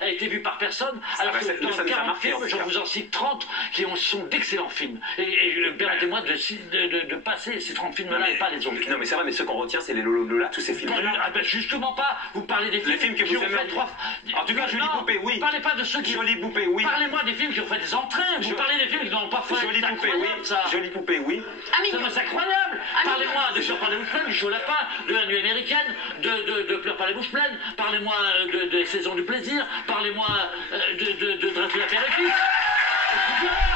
a été vu par personne, alors que dans 40 films, je vous en cite 30 qui sont d'excellents films. Et permettez-moi de passer ces 30 films-là et pas les autres. Non mais c'est vrai, mais ce qu'on retient, c'est les Lolo Lola, tous ces films-là. Ah ben justement pas, vous parlez des films que qui vous ont aimez. fait 3... En tout cas, Jolie Poupée, oui. Parlez pas de ceux qui... Jolie Poupée, oui. Parlez-moi des films qui ont fait des entraînes, vous parlez des films qui n'ont pas fait... Jolie Poupée, oui. Jolie Poupée, oui. C'est incroyable. Parlez-moi de Pleure pas les bouches pleines, du Chaud Lapin, de La Nuit américaine, de Pleure pas les bouches pleines, parlez-moi de Saison du plaisir, parlez-moi de Dracula Père et Fils.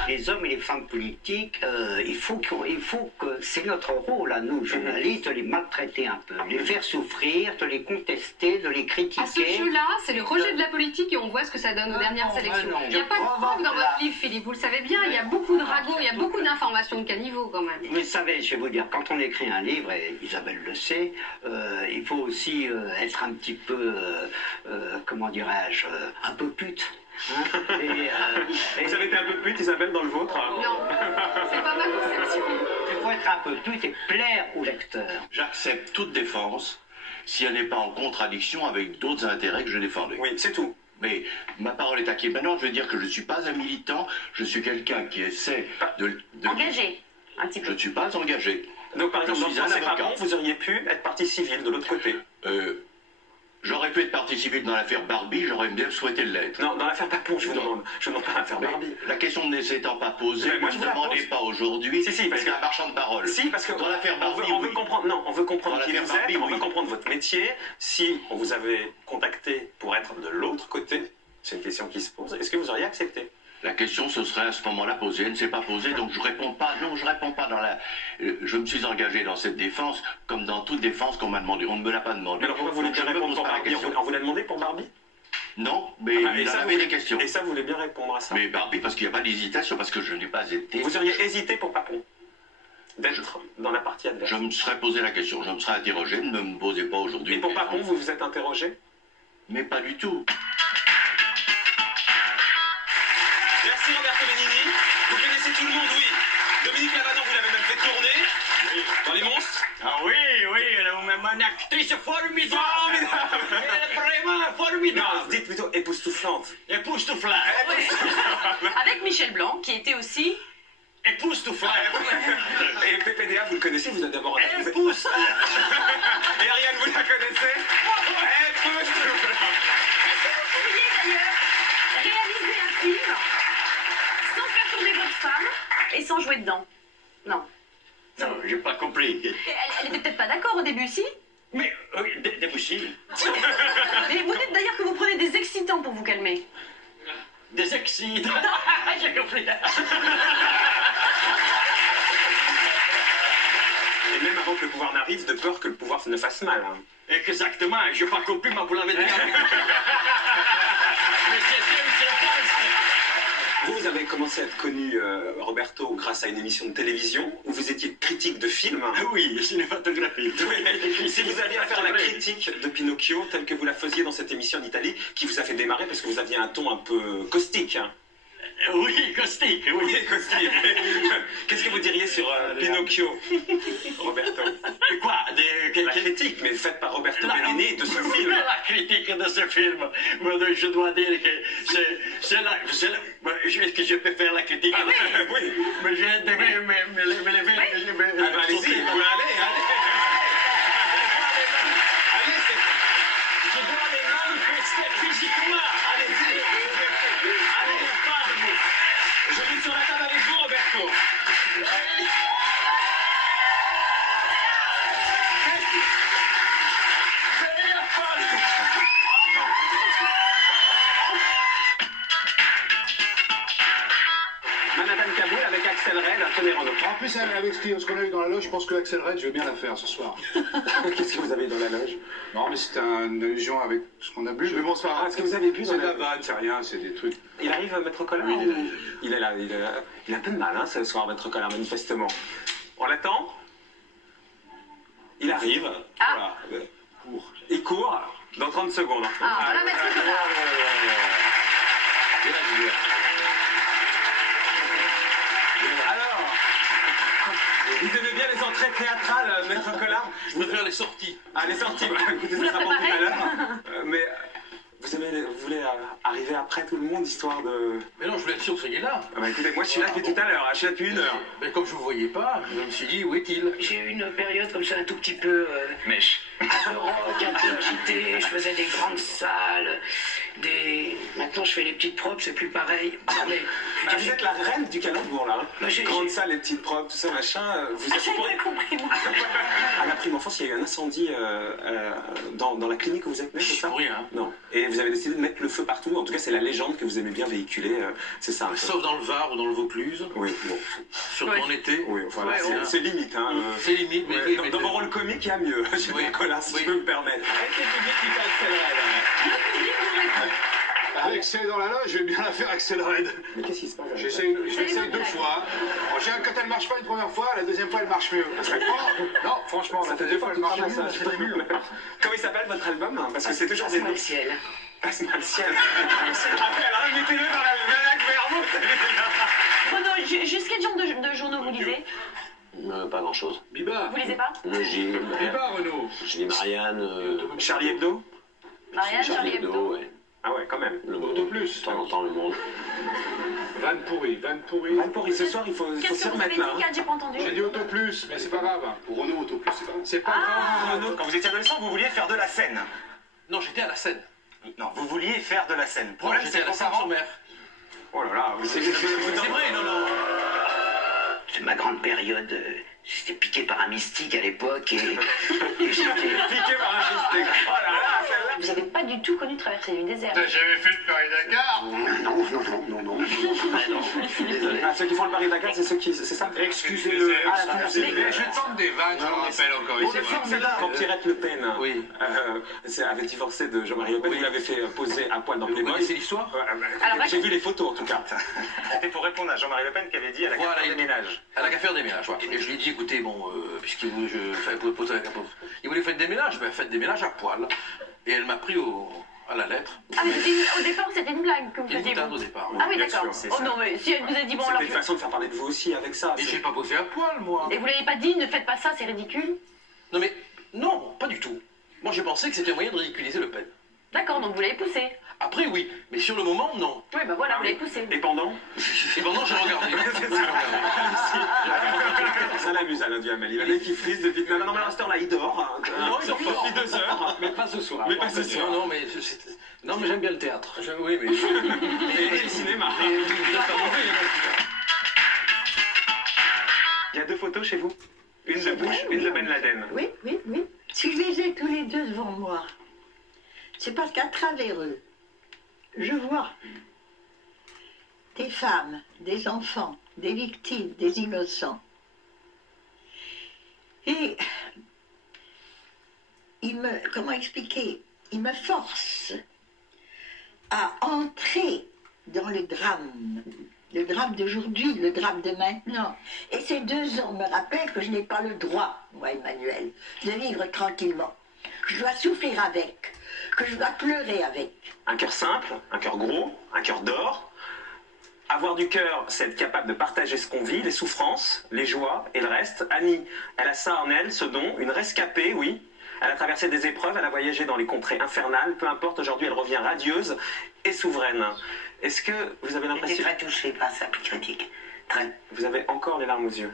Les hommes et les femmes politiques, il faut que c'est notre rôle à nous, journalistes, de les maltraiter un peu, de les faire souffrir, de les contester, de les critiquer. À ce jeu-là, c'est le rejet de la politique et on voit ce que ça donne aux dernières sélections. Il n'y a pas de preuve dans votre livre, Philippe, vous le savez bien, il y a beaucoup de ragots, il y a beaucoup d'informations de caniveau quand même. Vous savez, je vais vous dire, quand on écrit un livre, et Isabelle le sait, il faut aussi être un petit peu, comment dirais-je, un peu pute. Hein, Vous avez été un peu pute, Isabelle, dans le vôtre? Non, c'est pas ma conception. Il faut être un peu pute et plaire au lecteur. J'accepte toute défense si elle n'est pas en contradiction avec d'autres intérêts que je défendais. Oui, c'est tout. Mais ma parole est acquise. Maintenant, je veux dire que je ne suis pas un militant, je suis quelqu'un qui essaie de... Engagé, un petit peu. Je ne suis pas engagé. Donc par exemple, Je dans suis un C'est pas avocat. bon, vous auriez pu être partie civile de l'autre côté. J'aurais pu être partie civile dans l'affaire Barbie, j'aurais même souhaité l'être. Non, dans l'affaire Papon, je vous demande. Je ne demande pas l'affaire Barbie. La question ne s'étant pas posée, Mais moi, ne je me vous la demandez pose. pas aujourd'hui, Si, parce parce que- qu'un marchand de parole. Si, parce que dans l'affaire Barbie, on veut oui. comprendre. Non, on veut comprendre Dans qui l'affaire vous êtes, Barbie, on veut oui. comprendre votre métier. Si on vous avait contacté pour être de l'autre côté, c'est une question qui se pose. Est-ce que vous auriez accepté? La question se serait à ce moment-là posée, elle ne s'est pas posée, donc je réponds pas. Non, je réponds pas dans la. Je me suis engagé dans cette défense comme dans toute défense qu'on m'a demandé. On ne me l'a pas demandé. Mais alors pourquoi vous voulez Donc, bien je ne me répondre pose pour pas la Barbie? question. On vous l'a demandé pour Barbie? Non, mais Ah, il en vous avait des questions. Et ça, vous voulez bien répondre à ça? Mais Barbie, parce qu'il n'y a pas d'hésitation, parce que je n'ai pas été. Vous auriez hésité pour Papon d'être dans la partie adverse. Je me serais posé la question, je me serais interrogé, ne me posez pas aujourd'hui. Et pour Papon, vous vous êtes interrogé? Mais pas du tout. Merci Roberto Benigni. Vous connaissez tout le monde, oui. Dominique Lavanant, vous l'avez même fait tourner. Dans Les Monstres. Ah oui, elle est même une actrice formidable. Formidable. Elle est vraiment Non, formidable. dites plutôt époustouflante. Époustouflante. Avec Michel Blanc, qui était aussi... Époustouflante. Et PPDA, vous le connaissez, vous êtes d'abord... Époustouflante. Et Ariane, vous la connaissez? Époustouflante. Est-ce que vous pourriez d'ailleurs réaliser un film sans faire tourner votre femme et sans jouer dedans? Non. Non, j'ai pas compris. Elle était peut-être pas d'accord au début, si? Mais, Debussy, Mais vous dites d'ailleurs que vous prenez des excitants pour vous calmer. des excitants. J'ai compris. Et même avant que le pouvoir n'arrive, de peur que le pouvoir ne fasse mal. Hein. Exactement, j'ai pas compris, mais vous l'avez dit. Mais c'est Vous avez commencé à être connu, Roberto, grâce à une émission de télévision où vous étiez critique de films. oui, cinématographique. Oui. Si vous aviez à faire la critique de Pinocchio telle que vous la faisiez dans cette émission d'Italie, qui vous a fait démarrer parce que vous aviez un ton un peu caustique. Hein. Oui, caustique, oui. Oui, caustique. Qu'est-ce que vous diriez sur Pinocchio, Roberto? Quoi La critique, mais faite par Roberto Benigni de ce film. La critique de ce film, je dois dire que c'est la... Est-ce que je peux faire la critique? Ah, oui. Mais je devais me lever... Ah ben allez-y, vous allez. Je dois les manifester physiquement. Allez-y. Allez, parle-moi. Je vis sur la table avec vous, Roberto. Manhattan Kaboul avec Axel Red, tenez Renaud. En plus, avec ce qu'on a eu dans la loge, je pense que Axel Red, je vais bien la faire ce soir. Qu'est-ce que vous avez dans la loge? Non, mais c'était une allusion avec ce qu'on a bu. Mais bon, c'est pas grave. Est-ce que vous avez bu dans C'est de la la vanne, c'est rien, c'est des trucs. Il arrive, Maître Collard? Oui, il est là. Il a un peu de mal, hein, ce soir, Maître Collard, manifestement. On l'attend? Il arrive. Ah. Voilà. Il court dans 30 secondes. Ah, voilà Maître Collard. Alors, vous aimez bien les entrées théâtrales, Maître Collard? Je préfère les sorties. Ah, les sorties, bah, écoutez, ça sera pour tout à l'heure. Mais vous voulez arriver après tout le monde, histoire de... Mais non, je voulais être sûr que vous soyez là. Ah bah écoutez, moi je suis là depuis tout à l'heure, je suis là depuis 1 heure. Mais comme je ne vous voyais pas, je me suis dit, où est-il? J'ai eu une période comme ça un tout petit peu... Mèche. Un peu rock, un peu agité, je faisais des grandes salles, Maintenant je fais les petites propres, c'est plus pareil. Non, mais, vous êtes la reine du calembour là, hein. Bah, grande salle, les petites propres, tout ça machin. Vous êtes J'avais compris, moi. à la prime enfance, il y a eu un incendie dans la clinique où vous êtes né, c'est ça? Oui, hein. Non. Et vous avez décidé de mettre le feu partout. En tout cas, c'est la légende que vous aimez bien véhiculer. C'est ça. Sauf dans le Var ou dans le Vaucluse. Oui, bon. Surtout en été. Oui, voilà, Ouais, c'est limite. Hein. C'est limite, mais oui. Dans vos rôles comiques, il y a mieux. Chez Nicolas, si je peux me permettre. Avec le public qui fait accélérer. Avec c'est dans la loge, je vais bien la faire accélérer. Mais qu'est-ce qui se passe? J'essaye 2 fois. En général, quand elle marche pas une première fois, la deuxième fois elle marche mieux. Non, franchement, la deuxième fois elle marche mieux. Comment il s'appelle votre album? Parce que c'est toujours des noms. ciel. Passe-moi le ciel. Alors, mettez-le dans la Vermouth. Renaud, juste quel genre de journaux vous lisez? Pas grand-chose. Biba. Vous lisez pas? Biba, Renaud. Je lis Marianne. Charlie Hebdo? Marianne, Charlie Hebdo. Ouais. Ah ouais, quand même. Le Auto plus. De temps en temps, le monde. Van pourri, Van pourri. Mal pourri, ce soir, il faut Qu'est-ce s'y que vous avez remettre dit, là. Kat? J'ai pas entendu. J'ai dit auto plus, mais c'est pas grave. Pour Renaud, auto plus, c'est pas grave. Renaud, Quand vous étiez adolescent, vous vouliez faire de la scène. Non, j'étais à la Seine. Non, vous vouliez faire de la scène. Le Non, problème, j'étais c'est à que la vos parents... Seine-sur-Mer. Oh là là, c'est C'est vrai, non. C'est ma grande période. J'étais piqué par un mystique à l'époque et j'étais... piqué par un mystique. Oh là là, celle-là. Vous avez pas du tout connu traverser du désert. T'as jamais fait de Paris-Dakar? Non. Je suis désolé. Ah, ceux qui font le Paris-Dakar, c'est ceux qui... C'est ça? Excusez-le. excusez-le. Mais je tente des vannes, je me rappelle encore ici. Quand Pierrette Le Pen Oui. avait divorcé de Jean-Marie Le Pen, vous l'avez fait poser à poil dans Vous Playboy. connaissez l'histoire? J'ai vu les photos en tout cas. C'était pour répondre à Jean-Marie Le Pen qui avait dit à la carte des ménages. À la café des ménages, voilà. Et je lui ai dit, écoutez, bon, puisqu'il voulait, il voulait faire des ménages, ben faites des ménages à poil. Et elle m'a pris à la lettre. Ah, mais au départ, c'était une blague que vous Une faisiez. boutade au départ. Ah oui, Bien d'accord. sûr, c'est Oh ça. non, mais si elle vous a dit, bon, alors. C'était une façon de faire parler de vous aussi avec ça. Mais j'ai pas posé à poil, moi. Et vous l'avez pas dit, ne faites pas ça, c'est ridicule. Non, mais non, pas du tout. Moi, j'ai pensé que c'était un moyen de ridiculiser Le Pen. D'accord, donc vous l'avez poussé. Après, oui, mais sur le moment, non. Oui, bah voilà, vous l'avez poussé. Et pendant? Et pendant, j'ai regardé. Ça l'amuse Alain Duhamel. Il a les qui frise depuis... Non, mais à cette heure-là, il dort. Non, il dort pas. Depuis 2 heures. Mais pas ce soir. Mais pas ce soir. Non, mais Non, mais j'aime bien le théâtre. Oui, mais... Et le cinéma. Il y a 2 photos chez vous. Une de Bush, une de Ben Laden. Oui. Si je les ai tous les deux devant moi, c'est parce qu'à travers eux, je vois des femmes, des enfants, des victimes, des innocents. Et comment expliquer, ils me forcent à entrer dans le drame d'aujourd'hui, le drame de maintenant. Et ces 2 ans me rappellent que je n'ai pas le droit, moi Emmanuel, de vivre tranquillement. Je dois souffrir avec, que je dois pleurer avec. Un cœur simple, un cœur gros, un cœur d'or. Avoir du cœur, c'est être capable de partager ce qu'on vit, les souffrances, les joies et le reste. Annie, elle a ça en elle, ce don, une rescapée, oui. Elle a traversé des épreuves, elle a voyagé dans les contrées infernales. Peu importe, aujourd'hui, elle revient radieuse et souveraine. Est-ce que vous avez l'impression... J'étais très touché par sa critique. Très. Vous avez encore les larmes aux yeux?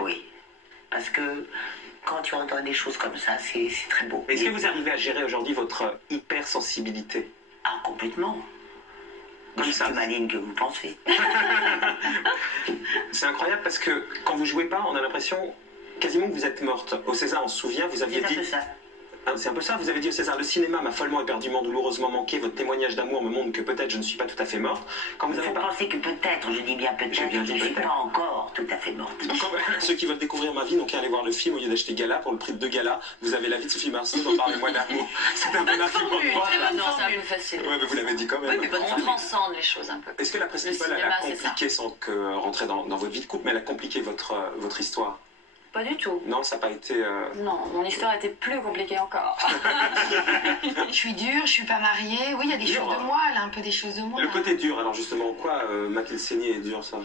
Oui. Parce que quand tu entends des choses comme ça, c'est très beau. Est-ce que vous arrivez à gérer aujourd'hui votre hypersensibilité? Ah, complètement. Comme je suis ça. plus maligne que vous pensez. C'est incroyable parce que quand vous jouez pas, on a l'impression quasiment que vous êtes morte. Au César, on se souvient, vous aviez dit... C'est un peu ça. Hein, c'est un peu ça, vous avez dit au César, le cinéma m'a follement éperdument, douloureusement manqué, votre témoignage d'amour me montre que peut-être je ne suis pas tout à fait morte. Quand vous Il avez faut pas... penser que peut-être, je dis bien peut-être, J'ai bien je dit ne suis peut-être. pas encore tout à fait morte. Ceux qui veulent découvrir ma vie n'ont qu'à aller voir le film au lieu d'acheter Gala pour le prix de 2 galas. Vous avez la vie de Sophie Marceau dans Parlez-moi d'amour. C'est un bon argument. Non, c'est un peu facile. Ouais, mais vous l'avez dit quand même. Oui, mais bon, on transcende les choses un peu. Est-ce que la presse Le people, elle cinéma, a c'est ça. compliqué, sans que rentrer dans votre vie de couple, mais elle a compliqué votre histoire? Pas du tout. Non, ça n'a pas été... Non, mon histoire était plus compliquée encore. Je suis dure, je suis pas mariée. Oui, il y a des Dur, choses de hein. moi, elle a un peu des choses de moi. Le côté dur, alors justement, quoi Mathilde Seigné est dur, ça?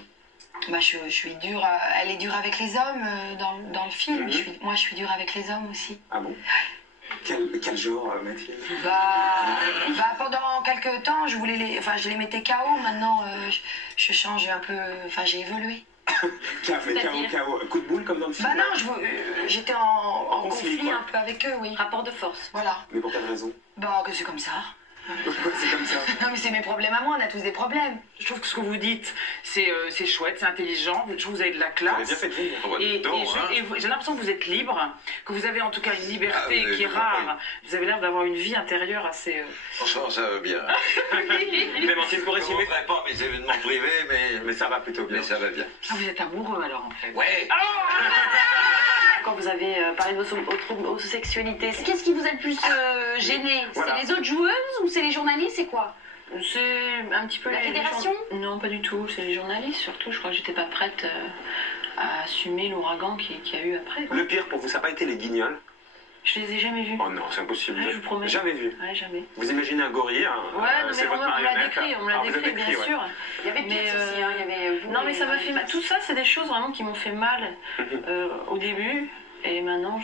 Bah, je suis dure, elle est dure avec les hommes dans le film. Mhm. Moi, je suis dure avec les hommes aussi. Ah bon? Quel genre, Mathilde? Pendant quelques temps, je les mettais KO. Maintenant, je change un peu. Enfin, j'ai évolué. KO, coup de boule comme dans le film? Non, j'étais en conflit un peu avec eux, oui. Rapport de force. Voilà. Mais pour quelle raison? Que c'est comme ça. C'est comme ça. Non, mais c'est mes problèmes à moi, on a tous des problèmes. Je trouve que ce que vous dites, c'est chouette, c'est intelligent. Je trouve que vous avez de la classe. Bien fait de vivre. Et j'ai l'impression que vous êtes libre, que vous avez en tout cas une liberté qui est rare. Vous avez l'air d'avoir une vie intérieure assez... Franchement, ça va bien. Clémentine, pour résumer... Je ne pas mes événements privés, mais ça va plutôt bien. Mais ça va bien. Vous êtes amoureux alors en fait. Ouais. Quand vous avez parlé de votre homosexualité, qu'est-ce qui vous a le plus gêné? Voilà. C'est les autres joueuses ou c'est les journalistes? C'est quoi? C'est un petit peu la fédération? Non, pas du tout. C'est les journalistes surtout. Je crois que j'étais pas prête à assumer l'ouragan qu'il y a eu après. Quoi. Le pire pour vous, ça n'a pas été les guignols? Je les ai jamais vus. Oh non, c'est impossible. Ouais, je vous promets. Jamais vu. Ouais, jamais. Vous imaginez un gorille, ouais, non, mais on me l'a décrit, bien sûr. Il y avait Pierre aussi, hein, il y avait vous. Non, mais ça m'a fait mal. Tout ça, c'est des choses vraiment qui m'ont fait mal au début. Et maintenant,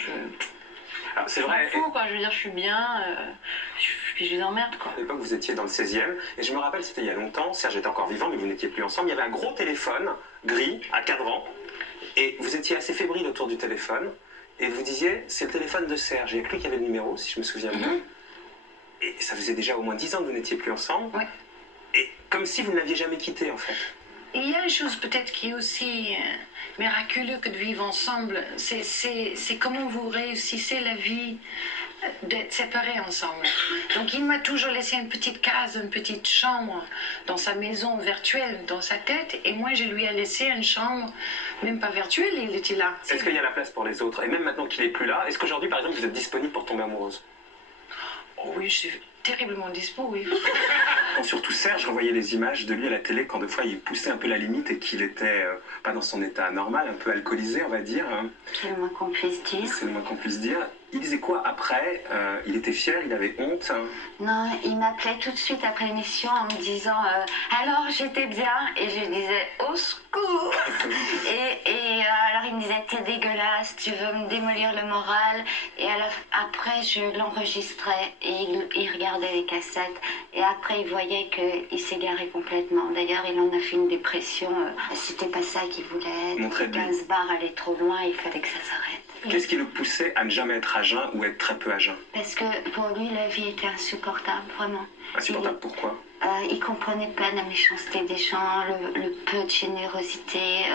c'est vrai. Fou, quoi. Je veux dire, je suis bien. Puis je les emmerde, quoi. À l'époque, vous étiez dans le 16e. Et je me rappelle, c'était il y a longtemps. Serge était encore vivant, mais vous n'étiez plus ensemble. Il y avait un gros téléphone, gris, à cadran. Et vous étiez assez fébrile autour du téléphone. Et vous disiez, c'est le téléphone de Serge. Il n'y a que lui qui avait le numéro, si je me souviens bien. Et ça faisait déjà au moins 10 ans que vous n'étiez plus ensemble. Ouais. Et comme si vous ne l'aviez jamais quitté, en fait. Il y a une chose peut-être qui est aussi miraculeuse que de vivre ensemble. C'est comment vous réussissez la vie d'être séparés ensemble. Donc il m'a toujours laissé une petite case, une petite chambre dans sa maison virtuelle, dans sa tête. Et moi, je lui ai laissé une chambre, même pas virtuelle, il était là. Est-ce qu'il y a la place pour les autres? Et même maintenant qu'il n'est plus là, est-ce qu'aujourd'hui, par exemple, vous êtes disponible pour tomber amoureuse? Oh oui, je suis terriblement dispo, oui. Quand surtout Serge revoyait les images de lui à la télé quand des fois il poussait un peu la limite et qu'il était pas dans son état normal, un peu alcoolisé, on va dire. C'est le moins qu'on puisse dire. C'est le moins qu'on puisse dire. Il disait quoi après? Il était fier, il avait honte? Non, il m'appelait tout de suite après l'émission en me disant alors j'étais bien, et je lui disais au secours. Alors il me disait t'es dégueulasse, tu veux me démolir le moral. Et après je l'enregistrais et il regardait les cassettes et après il voyait qu'il s'égarait complètement. D'ailleurs il en a fait une dépression. C'était pas ça qu'il voulait être. 15 bars allait trop loin, il fallait que ça s'arrête. Qu'est-ce qui le poussait à ne jamais être à jeun ou être très peu à jeun? Parce que pour lui, la vie était insupportable, vraiment. Insupportable, pourquoi? Il comprenait pas la méchanceté des gens, le peu de générosité,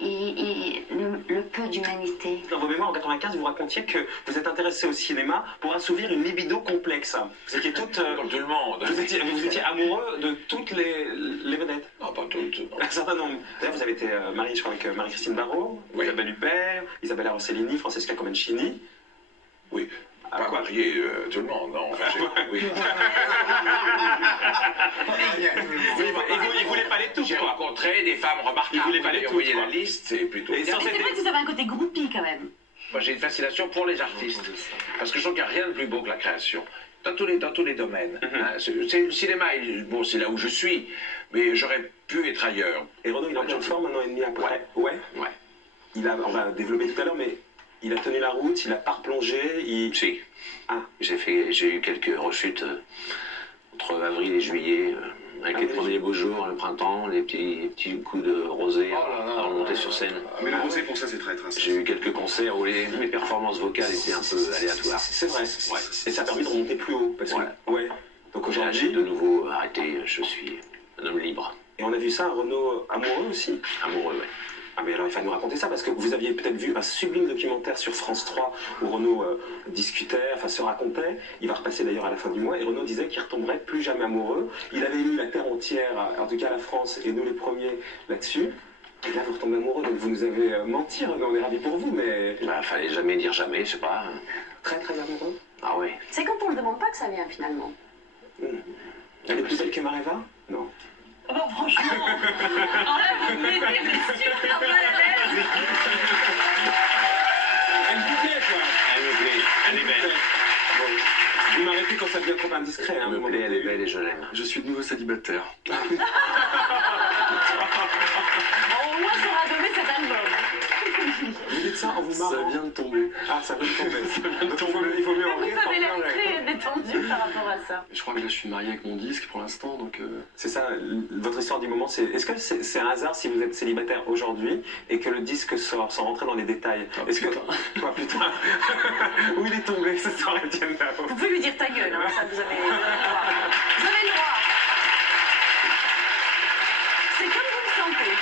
le peu d'humanité. Dans vos mémoires, en 95, vous racontiez que vous êtes intéressé au cinéma pour assouvir une libido complexe. Vous étiez toutes... Comme tout le monde. Vous étiez amoureux de toutes les vedettes? Non, pas toutes. Un certain nombre. D'ailleurs, vous avez été marié, je crois, avec Marie-Christine Barrault, oui. Isabelle Huppert, Isabella Rossellini, Francesca Comencini. Oui. Pas marié tout le monde, non. Enfin, oui. Il voulait pas les toutes. J'ai rencontré des femmes remarquables. Il voulait pas les toutes. Vous voyez la liste, c'est plutôt. Mais c'est vrai que vous avez un côté groupie quand même. Moi, j'ai une fascination pour les artistes. Parce que je trouve qu'il n'y a rien de plus beau que la création. Dans tous les domaines. Hein. Le cinéma, bon, c'est là où je suis, mais j'aurais pu être ailleurs. Et Renaud, il est en pleine forme 1 an et demi après. Ouais. On va développer tout à l'heure, mais il a tenu la route, il n'a pas replongé. Si. J'ai eu quelques rechutes entre avril et juillet, avec les premiers beaux jours, le printemps, les petits coups de rosée à remonter sur scène. Mais le rosé, pour ça, c'est très trace. J'ai eu quelques concerts où mes performances vocales étaient un peu aléatoires. C'est vrai. Ouais. Et ça a permis de remonter plus haut. Parce que, donc aujourd'hui, j'ai de nouveau arrêté, je suis un homme libre. Et on a vu ça, Renaud amoureux aussi? Amoureux, oui. Ah mais alors il fallait nous raconter ça parce que vous aviez peut-être vu un sublime documentaire sur France 3 où Renaud discutait, se racontait. Il va repasser d'ailleurs à la fin du mois et Renaud disait qu'il ne retomberait plus jamais amoureux. Il avait eu la terre entière, en tout cas la France et nous les premiers là-dessus. Et là vous retombez amoureux, donc vous nous avez menti, Renaud, on est ravis pour vous, mais... fallait jamais dire jamais, je sais pas. Très très amoureux? Ah oui. C'est quand on ne le demande pas que ça vient finalement. Elle est plus belle que Mareva? Non. Oh bah franchement, vous me mettez super mal à l'aise. Elle vous plaît, quoi. Elle me plaît, elle est belle. Bon. Vous m'arrêtez quand ça devient trop indiscret. Elle me plaît, elle est belle et je l'aime. Je suis de nouveau célibataire. Au moins, ça aura donné cet album. Vous dites ça en vous marrant. Ça vient de tomber. Ah, ça vient de tomber. Il faut mieux en rire. Vous avez l'air très détendu par rapport à ça. Je crois que là, je suis marié avec mon disque pour l'instant, donc... C'est ça, votre histoire du moment, c'est... Est-ce que c'est un hasard si vous êtes célibataire aujourd'hui et que le disque sort, sans rentrer dans les détails? Est-ce que... Oh, putain. Où il est tombé, ce soir, Étienne Dao? Vous pouvez lui dire ta gueule, hein, ça vous avez le droit. Vous avez le droit. C'est comme vous le sentez.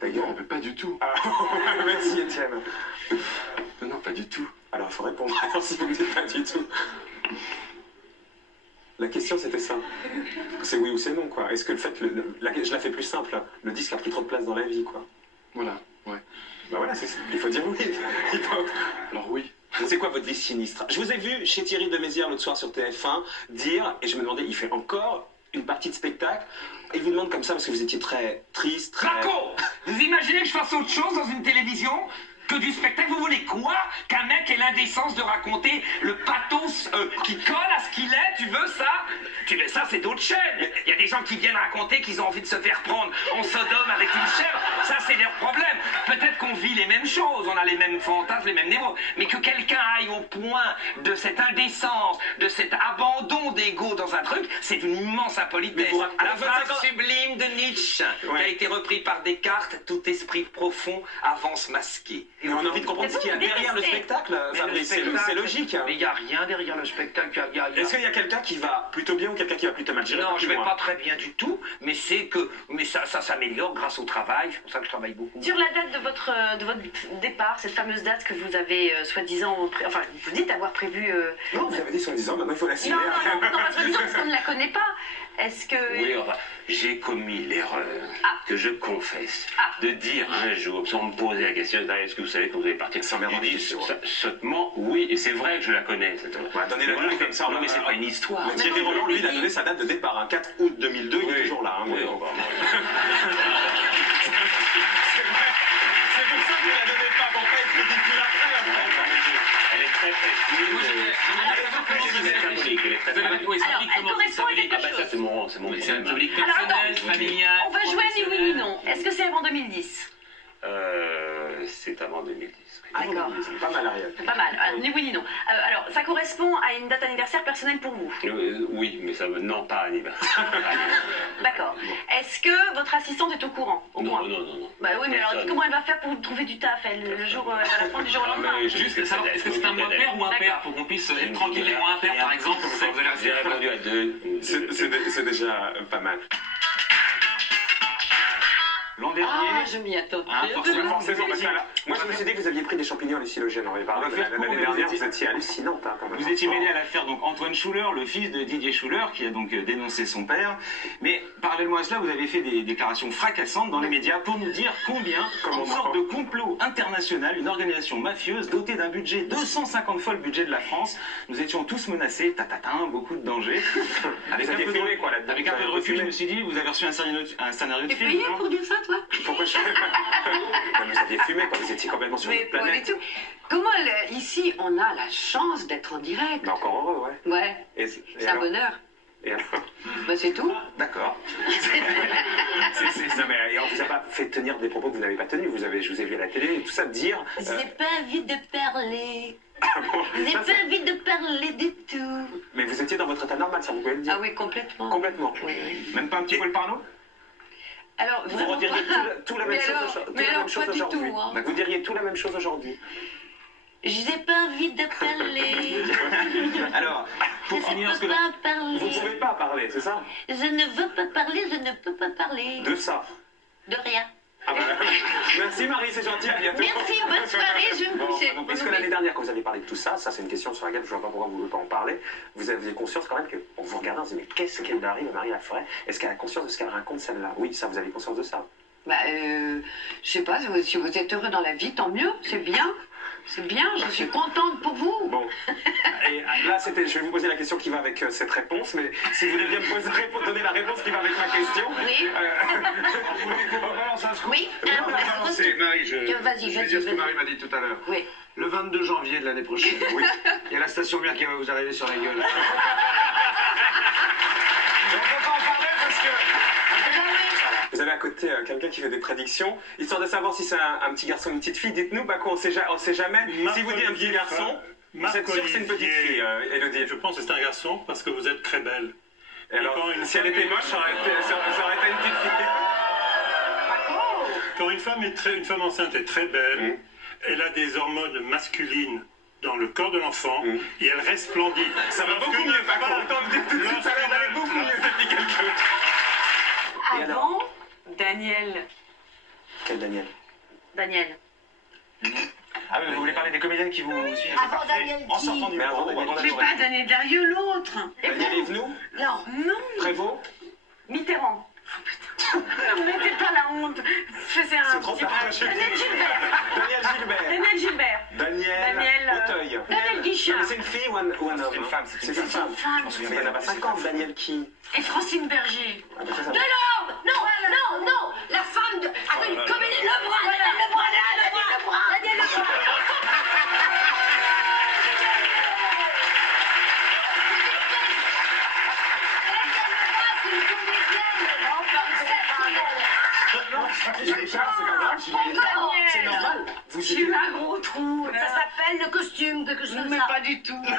Ta gueule? Non, mais pas du tout. Ah, merci Étienne. Non, pas du tout. Alors, il faut répondre alors si vous ne dites pas du tout. La question, c'était ça. C'est oui ou c'est non, quoi. Est-ce que le fait... je la fais plus simple. Le disque a pris trop de place dans la vie, quoi. Voilà, ouais. Bah voilà, il faut dire oui. Alors oui. C'est quoi votre vie sinistre? Je vous ai vu chez Thierry de Mézières l'autre soir sur TF1 dire, et je me demandais, il fait encore une partie de spectacle, et il vous demande comme ça parce que vous étiez très triste, très... Marco, vous imaginez que je fasse autre chose dans une télévision que du spectacle? Vous voulez quoi? Qu'un mec ait l'indécence de raconter le pathos qui colle à ce qu'il est? Tu veux ça? Tu veux ça, c'est d'autres chaînes. Il y a des gens qui viennent raconter qu'ils ont envie de se faire prendre en Sodome avec une chèvre. Ça, c'est leur problème. Peut-être qu'on vit les mêmes choses, on a les mêmes fantasmes, les mêmes névroses. Mais que quelqu'un aille au point de cette indécence, de cet abandon d'ego dans un truc, c'est une immense impolitesse. La phrase sublime de Nietzsche, qui a été repris par Descartes, tout esprit profond avance masqué. Et on a envie de comprendre ce qu'il y a derrière le spectacle, Fabrice. C'est logique. Mais il n'y a rien derrière le spectacle. Est-ce qu'il y a quelqu'un qui va plutôt bien ou quelqu'un qui va plutôt mal? Non, je ne vais pas très bien du tout, mais ça s'améliore grâce au travail. C'est pour ça que je travaille beaucoup. Sur la date de votre départ, cette fameuse date que vous avez soi-disant... Enfin, vous dites avoir prévu... Non, vous avez dit soi-disant, maintenant il faut l'assumer. Non, pas soi-disant, parce qu'on ne la connaît pas. Est-ce que... Oui, enfin, j'ai commis l'erreur que je confesse de dire un jour, sans me poser la question, est-ce que vous savez quand vous allez partir? Je dis sottement, oui, et c'est vrai que je la connais. Donnez-la nous comme ça. Non, mais c'est pas une histoire. Thierry Roland, lui, il a donné sa date de départ, hein, 4 août 2002, il est toujours là. Oui, c'est pour ça qu'il la donnait pas, pour pas être ridicule après. Elle est très Alors, elle correspond à quelque chose. C'est mon symbolique Alors, personnel, familial. on va jouer à ni oui ni non. Est-ce que c'est avant 2010? C'est avant 2010. D'accord. Pas mal, Ariel. Pas mal. Ni oui ni non. Alors, ça correspond à une date anniversaire personnelle pour vous? Oui, mais ça non, pas anniversaire. D'accord. Est-ce que votre assistante est au courant? Au moins. Non. Bah oui, mais alors comment elle va faire pour trouver du taf? Le jour, elle va la prendre du jour au lendemain. Juste savoir, est-ce que c'est un moins père ou un père? Pour qu'on puisse être tranquille et moins un père, par exemple. J'ai répondu à deux. C'est déjà pas mal. L'an dernier... Ah, je m'y attendais. Forcément, parce que là, moi je me suis dit que vous aviez pris des champignons hallucinogènes. On avait parlé l'année dernière, vous étiez hallucinante. Hein, quand même. Vous étiez mêlé à l'affaire donc Antoine Schuller, le fils de Didier Schuller, qui a donc dénoncé son père. Mais parallèlement à cela, vous avez fait des déclarations fracassantes dans les médias pour nous dire combien, en sorte de complot international, une organisation mafieuse dotée d'un budget 250 fois le budget de la France, nous étions tous menacés, beaucoup de dangers. Avec un peu de recul, je me suis dit, vous avez reçu un scénario de film. T'es payé pour dire ça, toi? Pourquoi je... Vous aviez fumé quand vous étiez complètement sur une planète. Comment ici, on a la chance d'être en direct? Mais encore heureux, ouais. Ouais. C'est un bonheur. Et alors? Bah c'est tout. D'accord. Non mais on vous a pas fait tenir des propos que vous n'avez pas tenus. Je vous ai vu à la télé et tout ça dire... J'ai pas envie de parler. J'ai pas envie de parler du tout. Mais vous étiez dans votre état normal, ça vous pouvez le dire? Ah oui, complètement. Complètement. Oui. Même pas un petit peu le parano? Alors, vous rediriez tout la même chose aujourd'hui. Hein. Vous diriez tout la même chose aujourd'hui. J'ai pas envie de parler. Alors, pour finir, je peux pas parler. Vous pouvez pas parler, c'est ça? Je ne veux pas parler, je ne peux pas parler. De ça? De rien. Ah bah, merci Marie, c'est gentil, à bientôt. Merci, bonne soirée, je vais me coucher. Est-ce que l'année dernière, quand vous avez parlé de tout ça, ça c'est une question sur laquelle je ne vois pas pourquoi vous ne voulez pas en parler, vous aviez conscience quand même qu'on vous regardait, on se dit mais qu'est-ce qu'elle arrive, Marie Laforêt? Est-ce qu'elle a conscience de ce qu'elle raconte celle-là? Oui, ça, vous avez conscience de ça? Bah, je sais pas, si vous êtes heureux dans la vie, tant mieux, c'est bien. C'est bien, je suis contente pour vous. Bon. Et là, je vais vous poser la question qui va avec cette réponse, mais si vous voulez bien me donner la réponse qui va avec ma question. Oui. Oui. Marie, je vais dire ce que Marie m'a dit tout à l'heure. Oui. Le 22 janvier de l'année prochaine, oui. Il y a la station Mir qui va vous arriver sur la gueule. On ne peut pas en parler parce que... Vous avez écouter quelqu'un qui fait des prédictions, histoire de savoir si c'est un petit garçon ou une petite fille. Dites-nous, Paco, on sait jamais. Si vous dites un petit garçon, vous êtes sûr que c'est une petite fille, Élodie? Je pense que c'est un garçon parce que vous êtes très belle. Et alors, si elle était moche, ça aurait été une petite fille. Quand une femme enceinte est très belle, elle a des hormones masculines dans le corps de l'enfant et elle reste splendide. Ça va beaucoup mieux, Paco. Autant me dire tout de suite, ça va aller beaucoup mieux depuis quelques... Avant, Daniel. Quel Daniel? Daniel. Ah oui, vous voulez parler des comédiennes qui vous suivent? Avant Daniel En sortant du bureau, Mais pas Daniel Darieux, l'autre. Daniel Evenou? Non. Prévost? Mitterrand. Ne mettez pas la honte. Faisais un petit peu. Daniel Gilbert. Daniel Gilbert. Daniel Auteuil. Daniel Guichard. C'est une fille ou un homme? C'est une femme. C'est une femme. Je m'en souviens pas, elle a pas 50, Daniel qui? Et Francine Berger. Delors. Non. La femme de... Attends, une comédie. Lebrun. Daniel Lebrun. C'est normal. J'ai eu un gros trou. Ça s'appelle le costume de que je Mais pas du tout. Enfin,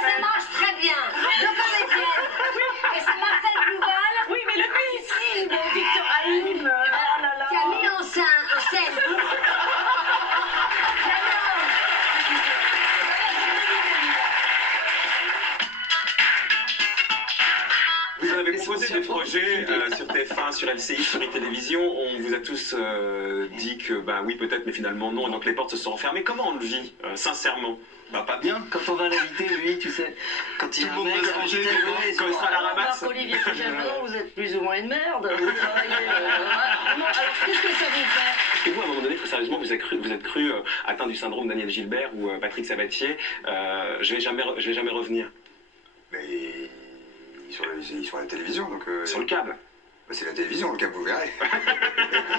ça marche très bien. Deux comédiennes. Et c'est Marcel Duval. Oui, mais le film, Victor Haïm. Qui a mis en scène. Vous avez proposé des projets sur TF1, sur LCI, sur les télévisions. On vous a tous dit que bah oui peut-être, mais finalement non. Et donc les portes se sont refermées. Comment on le vit, sincèrement? Bah pas bien. Quand on va l'inviter, lui, tu sais, quand il Tout le monde va se ranger, quand il sera à la ramasse. Olivier Fuggerman, vous êtes plus ou moins une merde. Vous travaillez. Non, alors qu'est-ce que ça vous fait? Est-ce que vous, à un moment donné, sérieusement, vous êtes cru atteint du syndrome Daniel Gilbert ou Patrick Sabatier, je vais jamais revenir? Mais ils sont à la télévision, donc... Sur le câble. C'est la télévision, le câble, vous verrez.